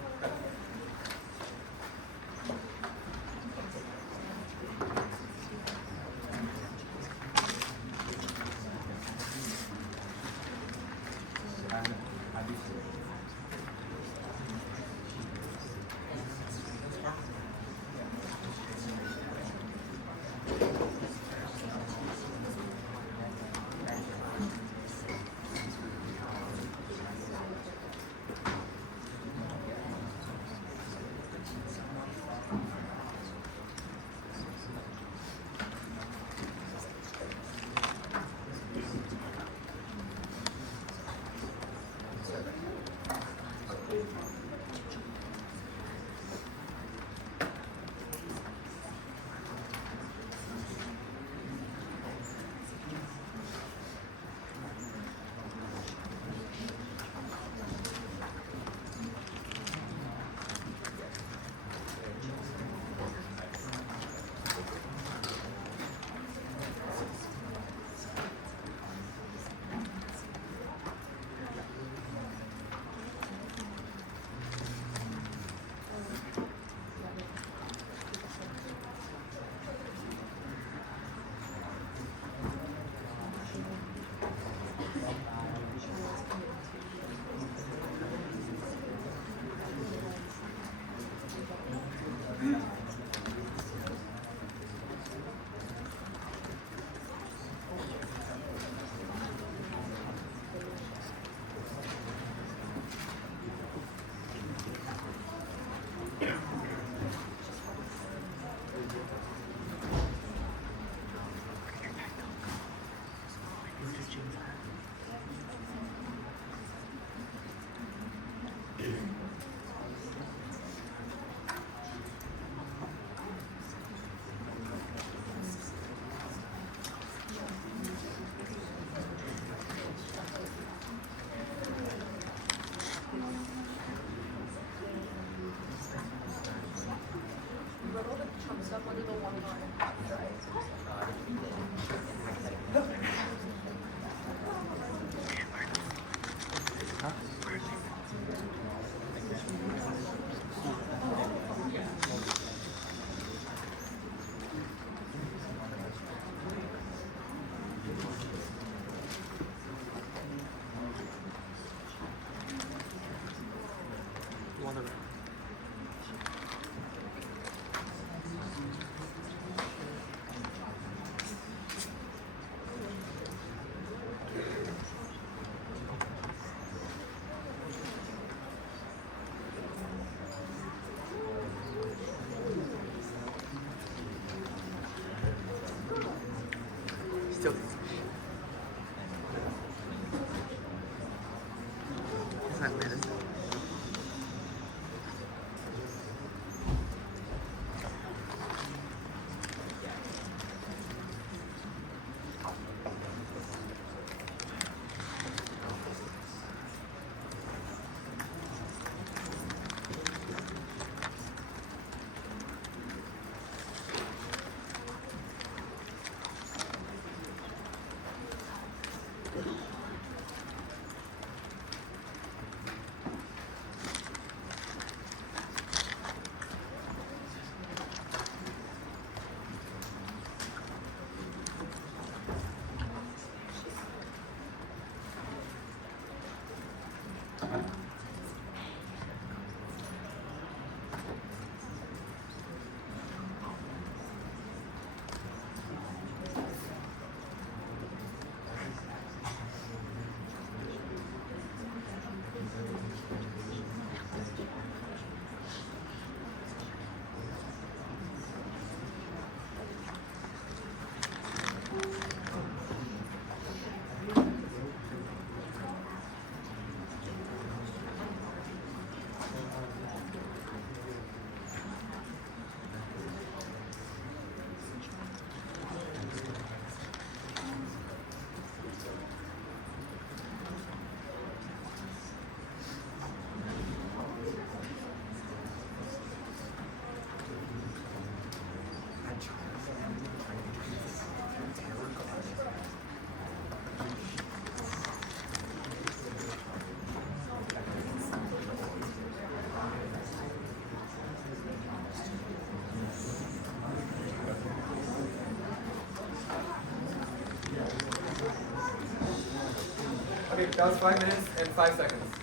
That was 5 minutes and 5 seconds.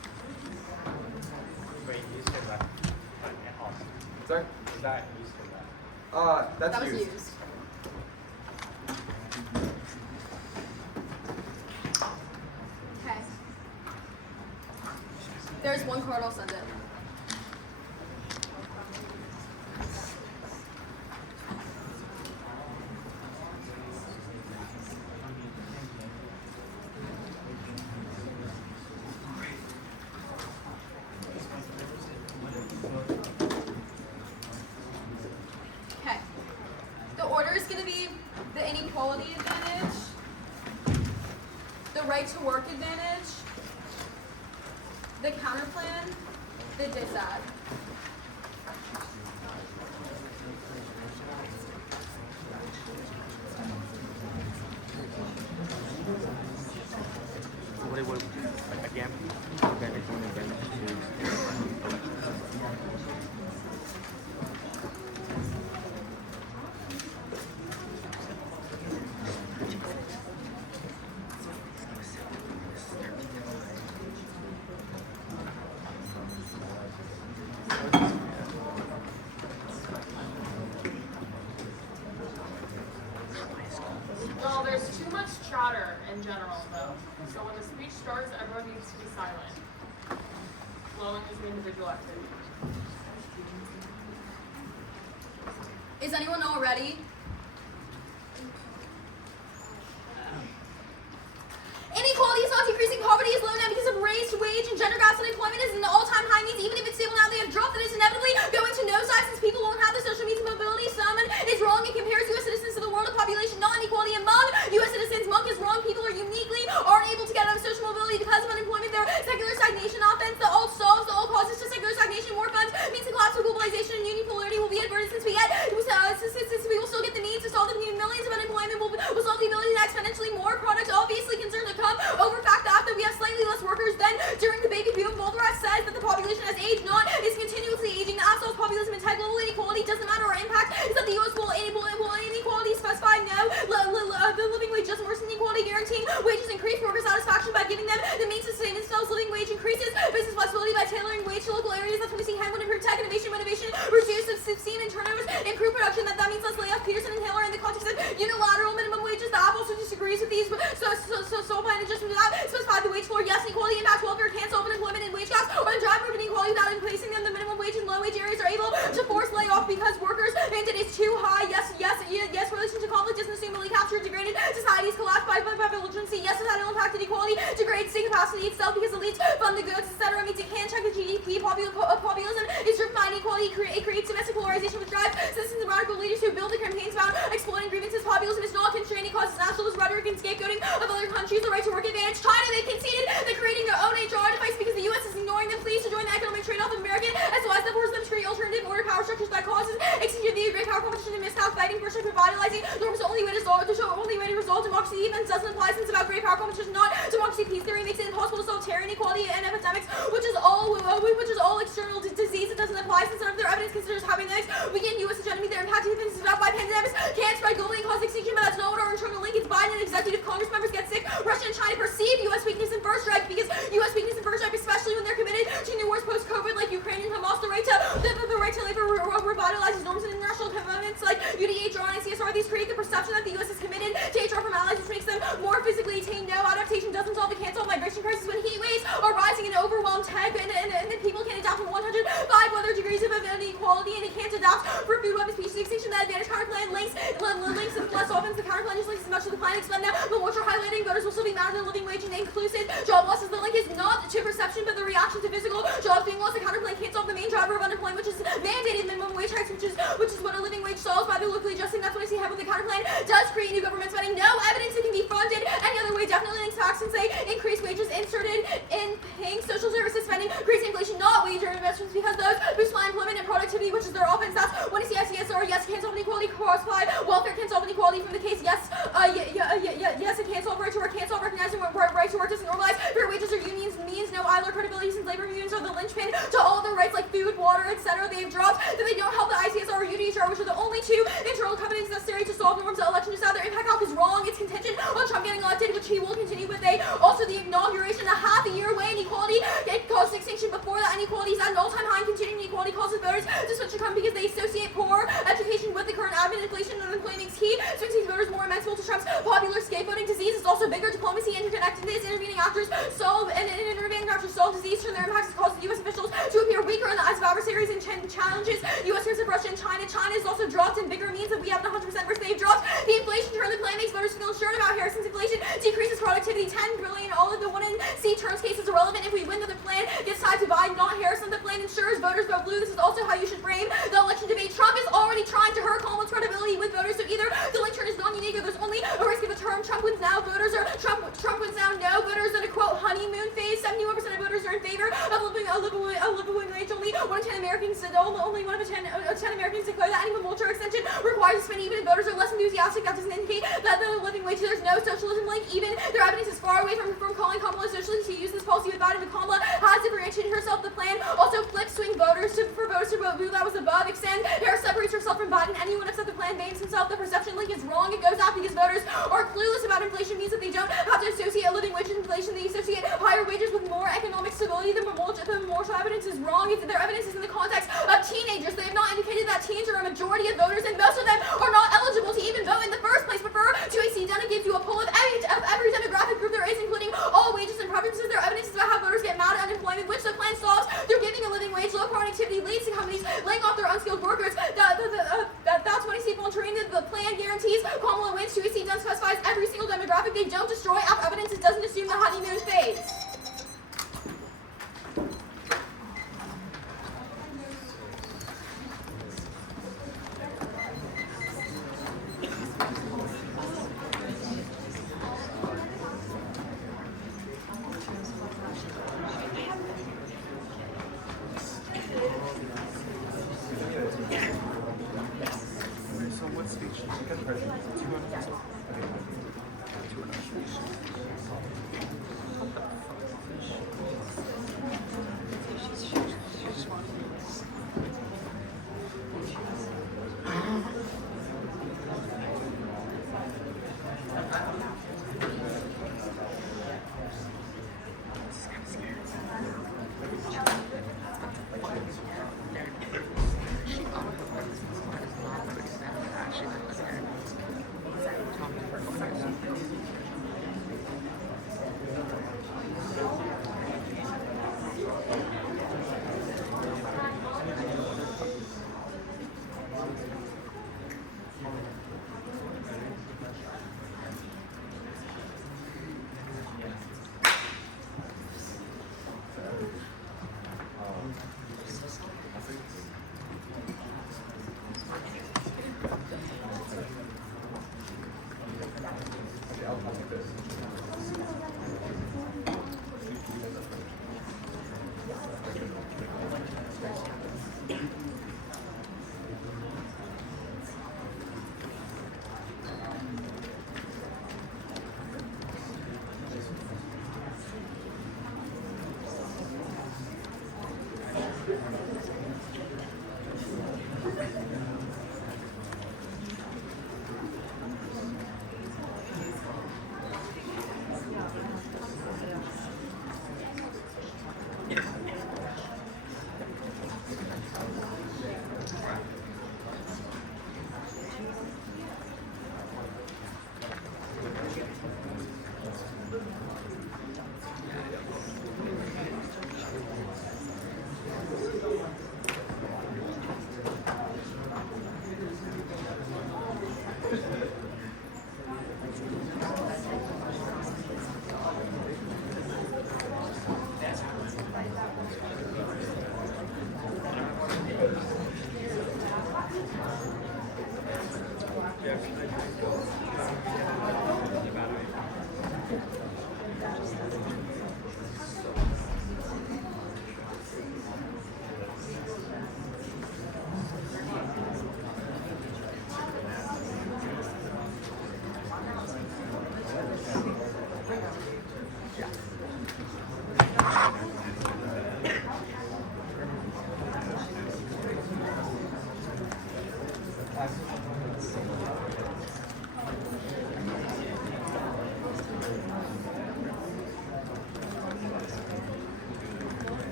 Wait, you said that. Sorry? Is that used for that? That's That was used. used. Okay. There's one card, I'll send it. Okay. The order is going to be the inequality advantage, the right to work advantage, the counterplan, the disad. What again? Well, there's too much chatter in general, though. So when the speech starts, everyone needs to be silent. Flowing is an individual activity. Is anyone all ready? Inequality is not decreasing, poverty is low now because of race, wage, and gender gaps. Unemployment is an all-time high, means even if it's stable now, they have dropped, that it's inevitably going to nosedive since people won't have the social means and mobility. Someone is wrong and compares U.S. citizens to the world of population, not inequality among U.S. citizens. Monk is wrong. People are uniquely aren't able to get out of social mobility because of unemployment. Their secular stagnation offense, the alt solves the all causes to secular stagnation. More funds means the collapse of globalization and union polarity will be averted since we will still get the needs to solve the millions of unemployment. Will solve the ability to exponentially more products. Obviously, concerned to come over fact that we have slightly less workers than during the baby boom. Voldemort says that the population has aged, not is continuously aging. The absolute populism and global inequality doesn't matter. Our impact is that the U.S. will inequality specify no. The living wage doesn't worsen inequality, guaranteeing wages increase worker satisfaction by giving them the means to sustain themselves. Living wage increases business flexibility by tailoring wage to local areas. That's when we see Henwood improve tech innovation, reduce obscene turnovers, improve production. That means less layoff. Peterson and Taylor in the context of unilateral minimum wages. The app also disagrees with these. So by an adjustment to that, specify the wage floor. Yes, inequality impact welfare can't solve unemployment and wage gaps, or the drive for inequality without increasing them. The minimum wage and low wage areas are able to force layoff because workers' mandate is too high. Yes. Relation to conflict doesn't assume really captured. Degraded societies collapse by belligerency. Yes, societal impact inequality degrades state capacity itself because elites fund the goods, etc. Means it can't check the GDP. Populism is driven by inequality. It creates domestic polarization which drives citizens and radical leaders who build the campaigns about exploiting grievances. Populism is not constrained. It causes nationalist rhetoric and scapegoating of other countries. The right to work advantage. China, they conceded they're creating their own HR device because the U.S. is ignoring them. Please to join the economic trade-off of American as well as that forces them to create alternative order power structures that causes exceeded the great power competition and mishouse fighting for revitalizing norms. The only way to resolve democracy even doesn't apply since about great power competition, not democracy. Peace theory makes it impossible to solve terror, inequality, and epidemics, which is all external disease. It doesn't apply since none of their evidence considers epidemics. We get U.S. hegemony. Their impact even is about by pandemics can't spread globally and cause extinction, but that's not what our internal link is. Biden and executive Congress members get sick. Russia and China perceive U.S. weakness and first strike because U.S. weakness and first strike, especially when they're committed to new wars post-COVID, like Ukraine and Hamas. The right to labor revitalizes norms and international commitments like UDHR and CSR. These create the perception that the U.S. is committed to HR from allies, which makes them more physically attained. No adaptation doesn't solve the can't solve migration crisis when heat waves are rising and overwhelmed tech and the people can't adapt to 105 weather degrees of inequality and it can't adapt for food web species extinction. The advantage counterplan links and less often the counterplan just links as much to the planet explain now, but what you're highlighting voters will still be mad at the living wage and inclusive job losses. The link is not to perception but the reaction to physical jobs being lost. The counterplan can't solve the main driver of unemployment, which is mandated minimum wage hikes, which is what a living wage solves by the locally adjusting. That's what I see happen. The counterplan does create new government spending. No evidence it can be funded any other way. Definitely links back since they increase wages inserted in paying social services spending, creates inflation, not wage or investments, because those boost my employment and productivity, which is their offense. That's when you see SESR. Yes, can't solve inequality. Cross-apply welfare can't solve inequality from the case. Yes, yes, it can't solve right to work. Can't solve recognizing right to work doesn't normalize fair wages or unions means no idler credibility since labor unions are the linchpin to all their rights like food, water, etc. They have dropped that they don't help the ICSR or UDHR, which are the only two internal covenants necessary to solve norms. The election just out. Their impact calc is wrong. It's contingent on Trump getting elected, which he will continue with. Also the inauguration, the high associate poor education with the current admin inflation and unemployment makes key. Swing states voters more amenable to Trump's popular scapegoating disease. It's also bigger diplomacy, interconnectedness, intervening actors solve disease, turn their impacts cause U.S. officials to appear weaker in the eyes of adversaries and challenges U.S. fears of Russia and China. China is also dropped in bigger means that we have 100% versus they've dropped. The inflation turn the plan makes voters feel assured about Harrison's inflation, decreases productivity, 10 billion. All of the 1 in C terms case is irrelevant if we win. The plan gets tied to Biden, not Harrison. The plan ensures voters vote blue. This is also how you should frame the election debate. Trump is already trying to hurt Kamala's credibility with voters. So either the link turn is non-unique or there's only a risk of a term. Trump wins now, voters are Trump wins now. No voters in a quote honeymoon phase. 71% of voters are in favor of living wage. Only 1 in 10 Americans only 1 of 10 Americans declare that any Mulcher extension requires to spend. Even voters are less enthusiastic. That doesn't indicate that the living wage. There's no socialism link. Even their evidence is far away from calling Kamala socialist. To use this policy with Biden, but Kamala has differentiated herself. The plan also flips swing voters for voters to vote blue. That was above. Extend. Harris separates herself from Biden. Anyone except the plan banes himself. The perception link is wrong. It goes out because voters are clueless about inflation. Means that they don't have to associate a living wage with inflation. They associate higher wages with more economic stability. The Mulcher evidence is wrong. Their evidence is in the context of teenagers. They have not indicated that teens are a majority of voters, and most of them are not eligible to even vote in the first place. Prefer to a C. Dunn gives you a poll of every demographic group there is, including all wages and preferences. Their evidence is about how voters get mad at unemployment, which the plan solves through giving a living wage. Low productivity leads to companies laying off their unskilled workers. That's what I see volunteering. The plan guarantees Kamala wins. To a C. Dunn specifies every single demographic they don't destroy. Evidence it doesn't assume the honeymoon phase.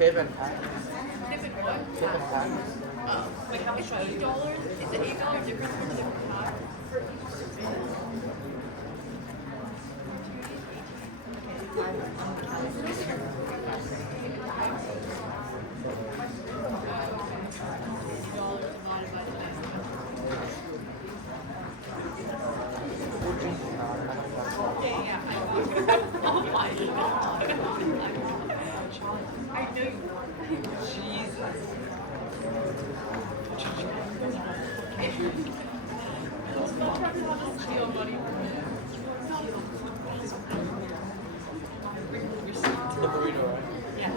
Tip and tax. Tip and what? Tip and tax. Like how much? $8? Is the $8 difference for tip and tax? Oh my god. I know you. Jesus. Stop trying to steal money from me. The burrito, right? Yeah.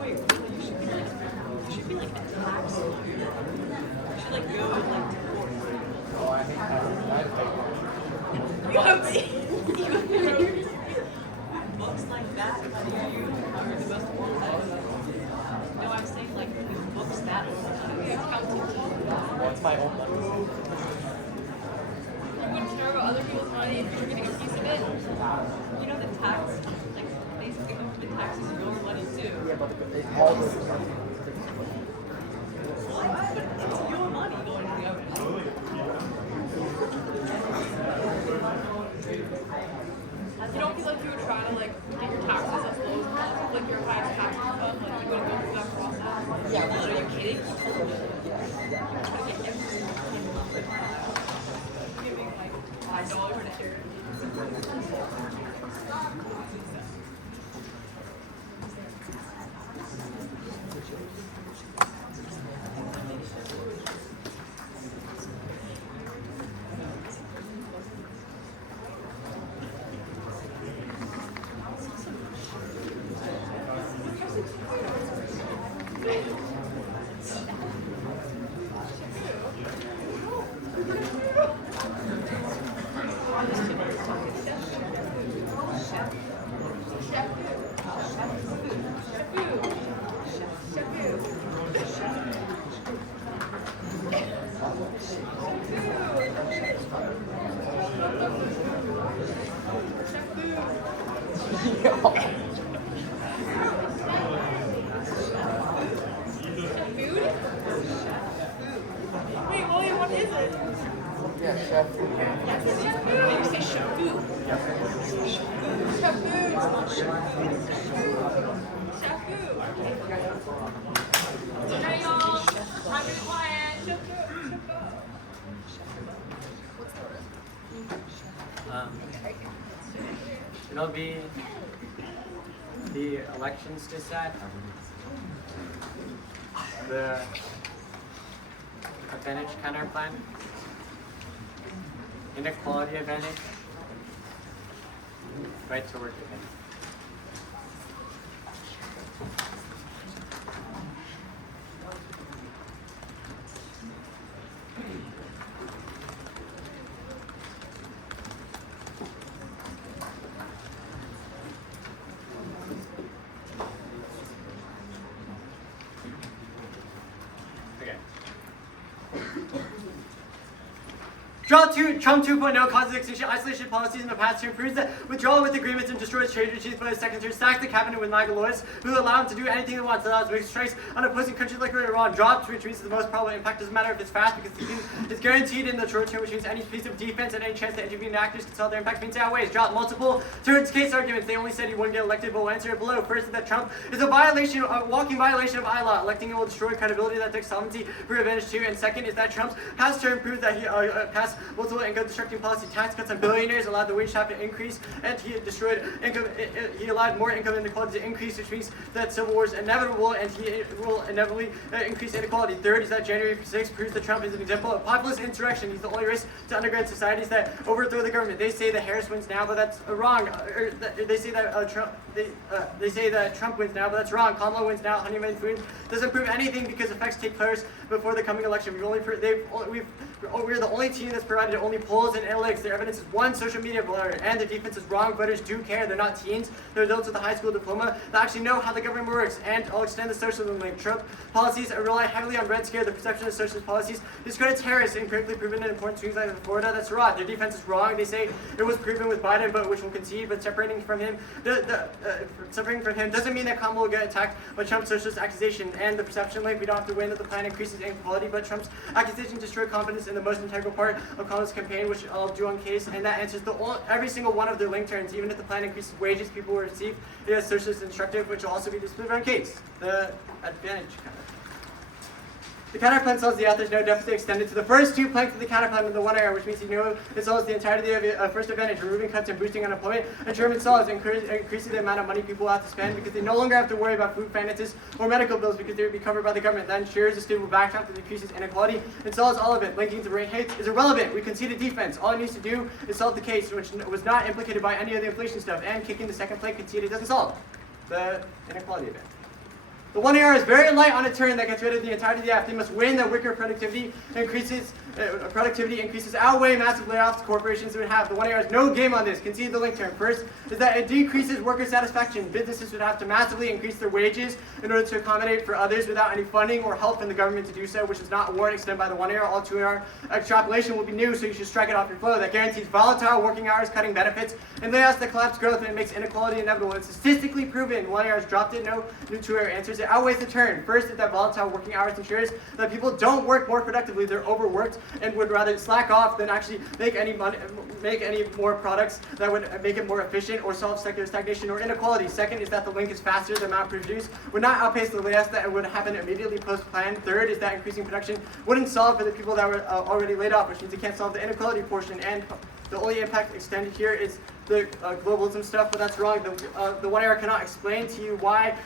Wait, really? You should be like a tax lawyer. You should like go and like court. Oh, I hate that. You have books like that. You are the most important. No, I'm saying like books that old. Well, it's my own money. You wouldn't care about other people's money if you were getting a piece of it. You know the tax, like basically the tax is your money too. Yeah, but all the What? But it's your money going to the government. You don't feel like you would try to like get your taxes as low as possible, like your highest tax income, like you would go through that process? Yeah. Are you kidding? You try to get everything giving like $5 to charity. Wait, William, what is it? yeah, chef. Yes, it's chef food. You say chef food. Chef food. Chef food. Okay, y'all. Time to be quiet. Chef food. It'll be the elections to set, the advantage counter plan, inequality advantage, right to work advantage. Okay. Trump 2.0 causes extinction isolation policies in the past to improve the withdrawal with agreements and destroys trade regimes by the second to stack the cabinet with MAGA lawyers who allow him to do anything they want, allows to make strikes on opposing countries like Iran dropped, which means the most probable impact doesn't matter if it's fast because the is guaranteed in the short term, which means any piece of defense and any chance that intervening actors can sell their impact means outweighs. Dropped multiple turns case arguments. They only said he wouldn't get elected, but will answer it below. First is that Trump is a walking violation of I law. Electing him will destroy credibility that takes sovereignty for advantage too. And second is that Trump's past term proves that he passed multiple income destructing policy tax cuts on billionaires, allowed the wage gap to increase, and he destroyed income. He allowed more income inequality to increase, which means that civil war is inevitable, and he will inevitably increase inequality. Third is that January 6th proves that Trump is an example of populist insurrection. He's the only risk to underground societies that overthrow the government. They say that Harris wins now, but that's wrong. They say that they say that Trump wins now, but that's wrong. Kamala wins now. Honeyman wins doesn't prove anything because effects take place before the coming election. We've we're the only team that's provided only polls and analytics. Their evidence is one social media blogger, and their defense is wrong. Voters do care. They're not teens. They're adults with a high school diploma that actually know how the government works. And I'll extend the socialism link. Trump policies rely heavily on red scare. The perception of socialist policies discredits terrorists, incorrectly proven in important swings like Florida. That's right. Their defense is wrong. They say it was proven with Biden, but which will concede. But separating from him doesn't mean that Kamala will get attacked by Trump's socialist accusation. And the perception link, we don't have to win that the plan increases inequality, but Trump's accusation destroyed confidence in the most integral part of Kamala's campaign, which I'll do on case, and that answers every single one of their link turns. Even if the plan increases wages, people will receive it as socialist instructive, which will also be disproved on case. The advantage kind of. The counterplan solves the author's no deficit extended to the first two planks of the counterplan in the one area, which means it solves the entirety of the first advantage, removing cuts and boosting unemployment. And German solves increasing the amount of money people have to spend because they no longer have to worry about food finances or medical bills because they would be covered by the government. That ensures a stable backdrop that decreases inequality and solves all of it. Linking to rate hikes is irrelevant. We conceded defense. All it needs to do is solve the case, which was not implicated by any of the inflation stuff. And kicking the second plank conceded doesn't solve the inequality event. The one AR is very light on a turn that gets rid of the entirety of the app. They must win that wicker productivity increases outweigh massive layoffs corporations would have. The one AR has no game on this. Concede the link term. First is that it decreases worker satisfaction. Businesses would have to massively increase their wages in order to accommodate for others without any funding or help from the government to do so, which is not a warrant extended by the one AR. All 2 AR extrapolation will be new, so you should strike it off your flow. That guarantees volatile working hours, cutting benefits, and layoffs that collapse growth, and it makes inequality inevitable. It's statistically proven. One AR has dropped it. No new 2 AR answers. It outweighs the turn. First is that volatile working hours ensures that people don't work more productively. They're overworked and would rather slack off than actually make any more products that would make it more efficient or solve secular stagnation or inequality. Second is that the link is faster. The amount produced would not outpace the layoffs that would happen immediately post-plan. Third is that increasing production wouldn't solve for the people that were already laid off, which means it can't solve the inequality portion. And the only impact extended here is the globalism stuff, but that's wrong. The one AR cannot explain to you why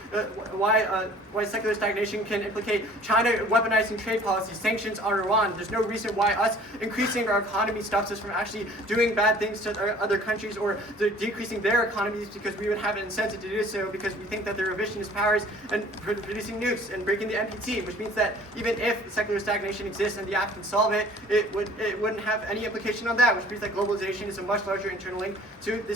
secular stagnation can implicate China weaponizing trade policies, sanctions on Iran. There's no reason why us increasing our economy stops us from actually doing bad things to other countries or decreasing their economies, because we would have an incentive to do so because we think that they're revisionist powers and producing nukes and breaking the NPT, which means that even if secular stagnation exists and the app can solve it, it wouldn't have any implication on that, which means that globalization is a much larger internal link to the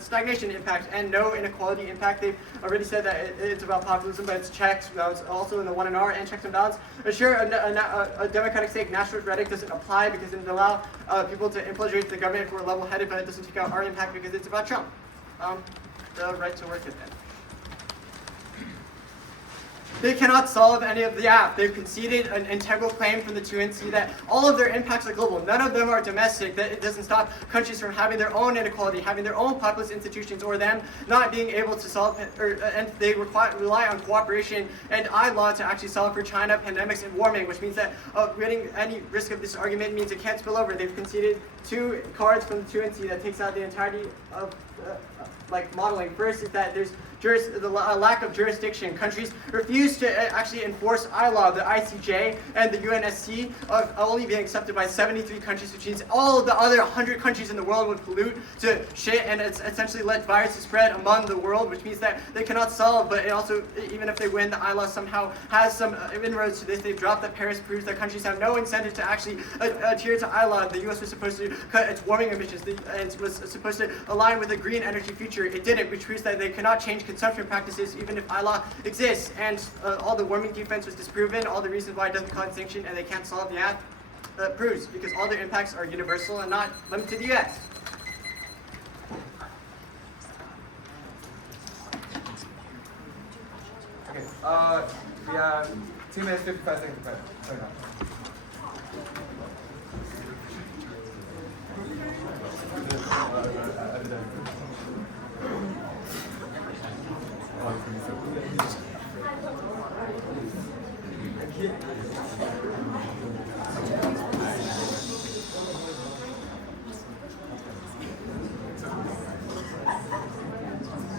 stagnation impact and no inequality impact. They've already said that it's about populism, but it's checks. That was also in the 1 R and checks and balance. Sure, a democratic state nationalist rhetoric doesn't apply because it allows people to infiltrate the government if we're level-headed, but it doesn't take out our impact because it's about Trump. The right to work event. They cannot solve any of the app. They've conceded an integral claim from the 2NC that all of their impacts are global. None of them are domestic. That it doesn't stop countries from having their own inequality, having their own populist institutions, or them not being able to solve, and they rely on cooperation and law to actually solve for China, pandemics, and warming, which means that ridding any risk of this argument means it can't spill over. They've conceded 2 cards from the 2NC that takes out the entirety of modeling. First is that there's the lack of jurisdiction. Countries refuse to actually enforce ILAW, the ICJ, and the UNSC are only being accepted by 73 countries, which means all of the other 100 countries in the world would pollute to shit, and it's essentially let viruses spread among the world, which means that they cannot solve, but it also, even if they win, the ILAW somehow has some inroads to this. They've dropped that Paris proves that countries have no incentive to actually adhere to ILAW. The U.S. was supposed to cut its warming emissions, and was supposed to align with a green energy future. It didn't, which proves that they cannot change consumption practices even if ILAW exists, and all the warming defense was disproven. All the reasons why it doesn't cause extinction and they can't solve the app proves, because all their impacts are universal and not limited to the U.S. Okay, we have 2 minutes, 55 seconds. Okay.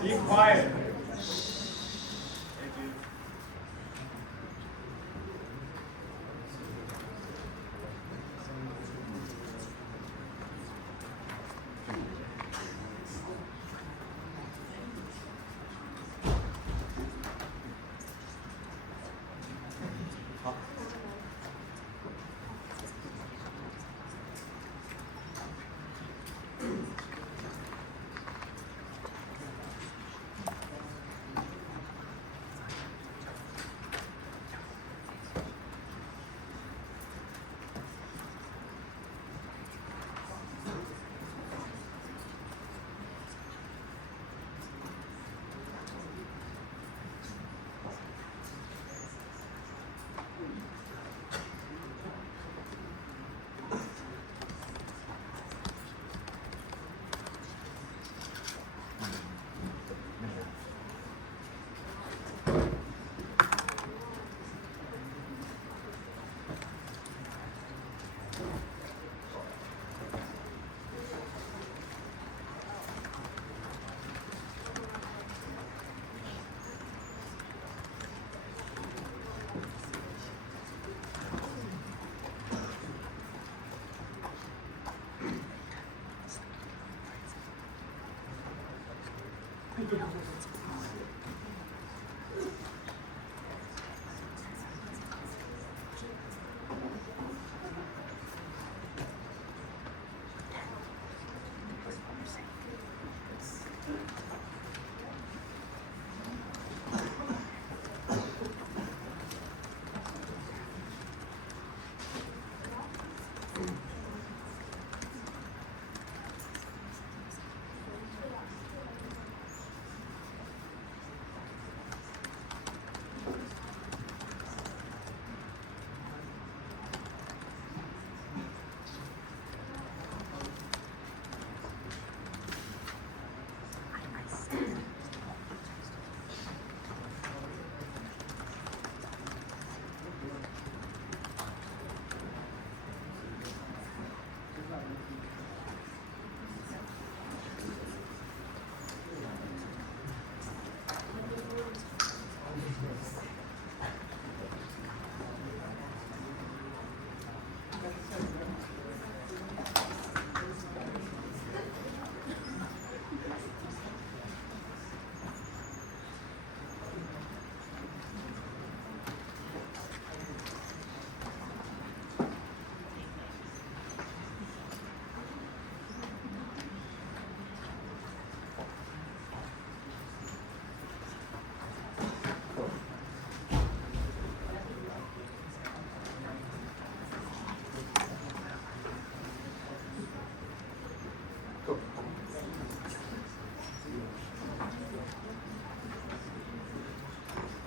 Be quiet.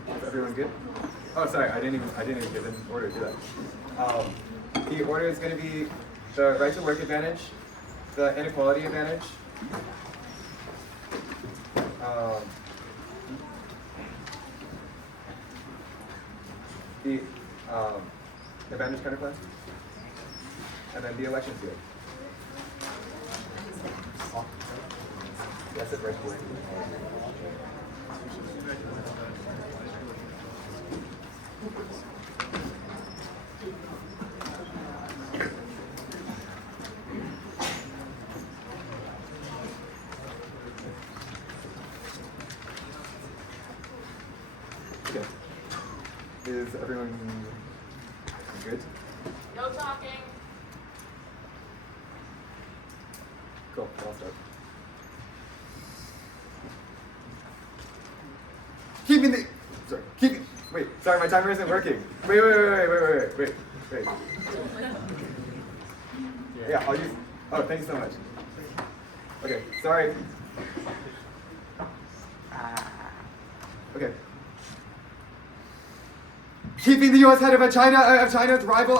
Is everyone good? Oh, sorry, I didn't even give an order to that. The order is going to be the right to work advantage, the inequality advantage, the advantage counterclass, and then the election field. That's it, right to work. Okay. Is everyone good? No talking. Cool, I'll start. Wait, sorry, my timer isn't working. Wait. Yeah, I'll use, oh, thank you so much. Okay, sorry. Okay. Keeping the U.S. ahead of China's rival,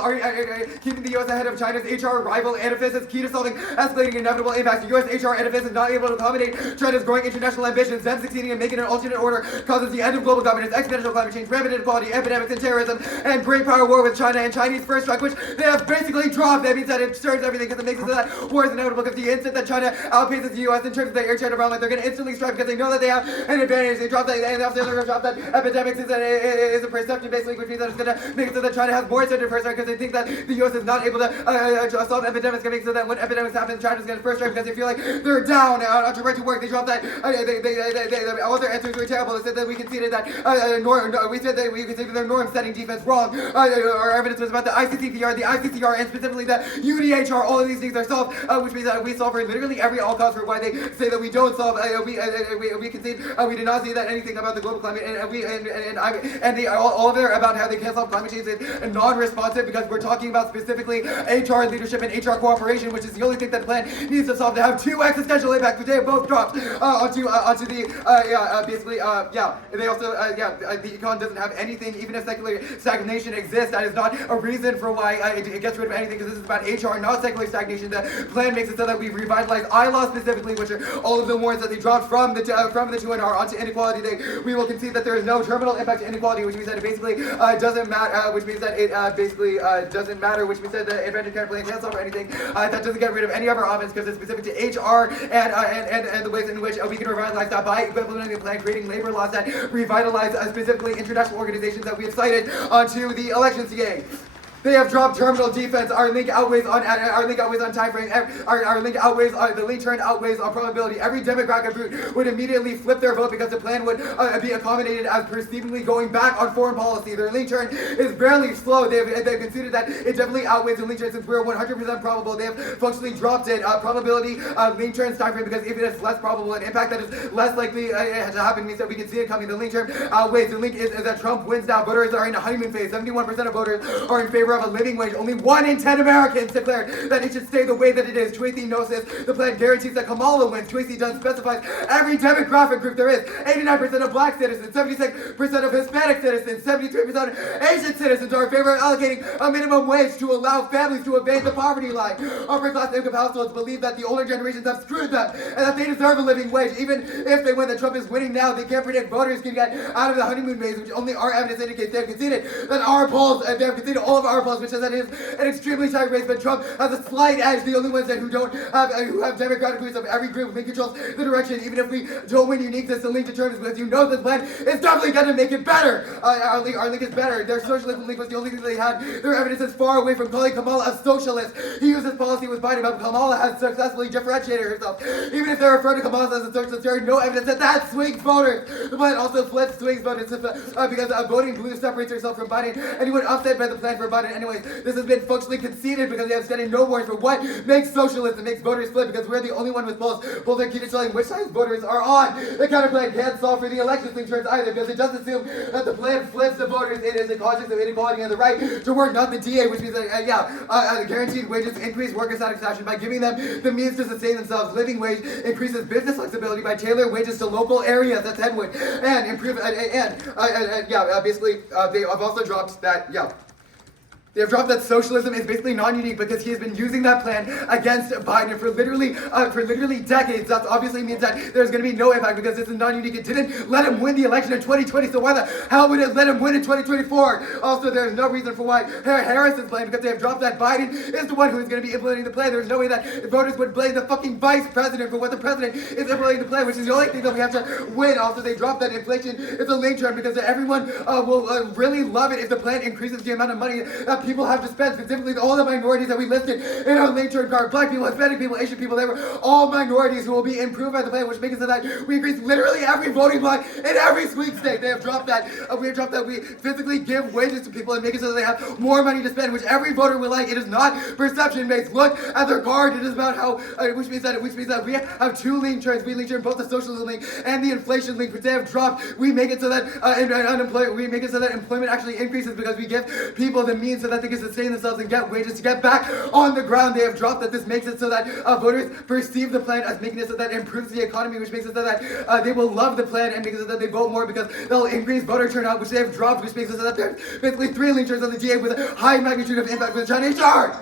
keeping the U.S. ahead of China's HR rival edifice is key to solving escalating inevitable impacts. The U.S. HR edifice is not able to accommodate China's growing international ambitions. Them succeeding in making an alternate order causes the end of global governance, exponential climate change, rampant inequality, epidemics, and terrorism, and great power war with China and Chinese first strike, which they have basically dropped. That means that it stirs everything because it makes it so that war is inevitable. Because the instant that China outpaces the U.S. in terms of the air trade around, like they're going to instantly strike because they know that they have an advantage. They drop that, and after they're going to drop that epidemics is a perception basically, which means that it's going to make it so that China has more incentive first strike because they think that the U.S. is not able to solve epidemics, going to make so that when epidemics happen, China's going to first strike because they feel like they're down on to right to work. They drop that. All their answers were terrible. They said that we conceded that we said that we conceded their norm-setting defense wrong. Our evidence was about the ICCPR, and specifically the UDHR. All of these things are solved, which means that we solve for literally every all cause for why they say that we don't solve. We concede. We did not see that anything about the global climate, and all of their about how they can't solve climate change is non-responsive because we're talking about specifically HR leadership and HR cooperation, which is the only thing that the plan needs to solve to have two existential impacts, which they have both dropped onto the They also the econ doesn't have anything, even if secular stagnation exists. That is not a reason for why it gets rid of anything, because this is about HR, not secular stagnation. The plan makes it so that we revitalize ILAW specifically, which are all of the warrants that they dropped from the 2NR onto inequality. We will concede that there is no terminal impact to inequality, which means that it basically doesn't matter. Which means that it basically doesn't matter. Which means that the advantage can't play can't solve or anything. That doesn't get rid of any of our offense because it's specific to HR and the ways in which we can revitalize that by implementing the plan, creating labor laws that revitalize specifically international organizations that we have cited onto the election CA. They have dropped terminal defense. Our link outweighs on time frame. Our link outweighs the link turn outweighs on probability. Every Democratic group would immediately flip their vote because the plan would be accommodated as perceivably going back on foreign policy. Their link turn is barely slow. They've conceded that it definitely outweighs the link turn since we're 100% probable. They have functionally dropped it. Probability link turns time frame because if it is less probable, an impact that is less likely to happen means that we can see it coming. The link turn outweighs. The link is that Trump wins now. Voters are in a honeymoon phase. 71% of voters are in favor of a living wage. Only 1 in 10 Americans declared that it should stay the way that it is. Tracy knows this. The plan guarantees that Kamala wins. Tracy Dunn specifies every demographic group there is. 89% of black citizens, 76% of Hispanic citizens, 73% of Asian citizens are in favor of allocating a minimum wage to allow families to evade the poverty line. Upper class income households believe that the older generations have screwed them and that they deserve a living wage. Even if they win, that Trump is winning now, they can't predict voters can get out of the honeymoon phase, which only our evidence indicates. They have conceded that our polls, they have conceded all of our polls, which says that it is an extremely tight race, but Trump has a slight edge. The only ones that who have Democratic groups of every group. Link controls the direction. Even if we don't win uniqueness, the link determines because you know this plan is definitely going to make it better. Our link is better. Their socialism link was the only thing they had. Their evidence is far away from calling Kamala a socialist. He used his policy with Biden, but Kamala has successfully differentiated herself. Even if they refer to Kamala as a socialist, there is no evidence that swings voters. The plan also flips swings voters because voting blue separates herself from Biden, and he would upset by the plan for Biden anyways. This has been functionally conceded because they have studied no words for what makes socialism, makes voters flip, because we're the only one with polls. Polls are key to telling which side voters are on. The counter plan can't solve for the election link turns either, because it does assume that the plan flips the voters. It is a conscience of inequality and the right to work, not the DA, which means that, guaranteed wages increase worker satisfaction by giving them the means to sustain themselves. Living wage increases business flexibility by tailoring wages to local areas. That's headwind. And improve, they have also dropped that, They have dropped that socialism is basically non-unique because he has been using that plan against Biden for literally decades. That obviously means that there's going to be no impact because this is non-unique. It didn't let him win the election in 2020, so why the hell would it let him win in 2024? Also, there's no reason for why Harris is blamed because they have dropped that Biden is the one who is going to be implementing the plan. There's no way that voters would blame the fucking vice president for what the president is implementing the plan, which is the only thing that we have to win. Also, they dropped that inflation is a link term because everyone will really love it if the plan increases the amount of money that people have to spend, specifically all the minorities that we listed in our link turn card. Black people, Hispanic people, Asian people, they were all minorities who will be improved by the plan, which makes it so that we increase literally every voting block in every swing state. They have dropped that. We have dropped that we physically give wages to people and make it so that they have more money to spend, which every voter will like. It is not perception based. Look at their card. It is about how, which means that we have two link turns. We link turn both the socialism link and the inflation link, which they have dropped. We make it so that employment actually increases because we give people the means so that they can sustain themselves and get wages to get back on the ground. They have dropped that. This makes it so that voters perceive the plan as making it so that improves the economy, which makes it so that they will love the plan and makes it so that they vote more because they'll increase voter turnout, which they have dropped, which makes it so that there's basically 3 link turns on the DA with a high magnitude of impact with Jare.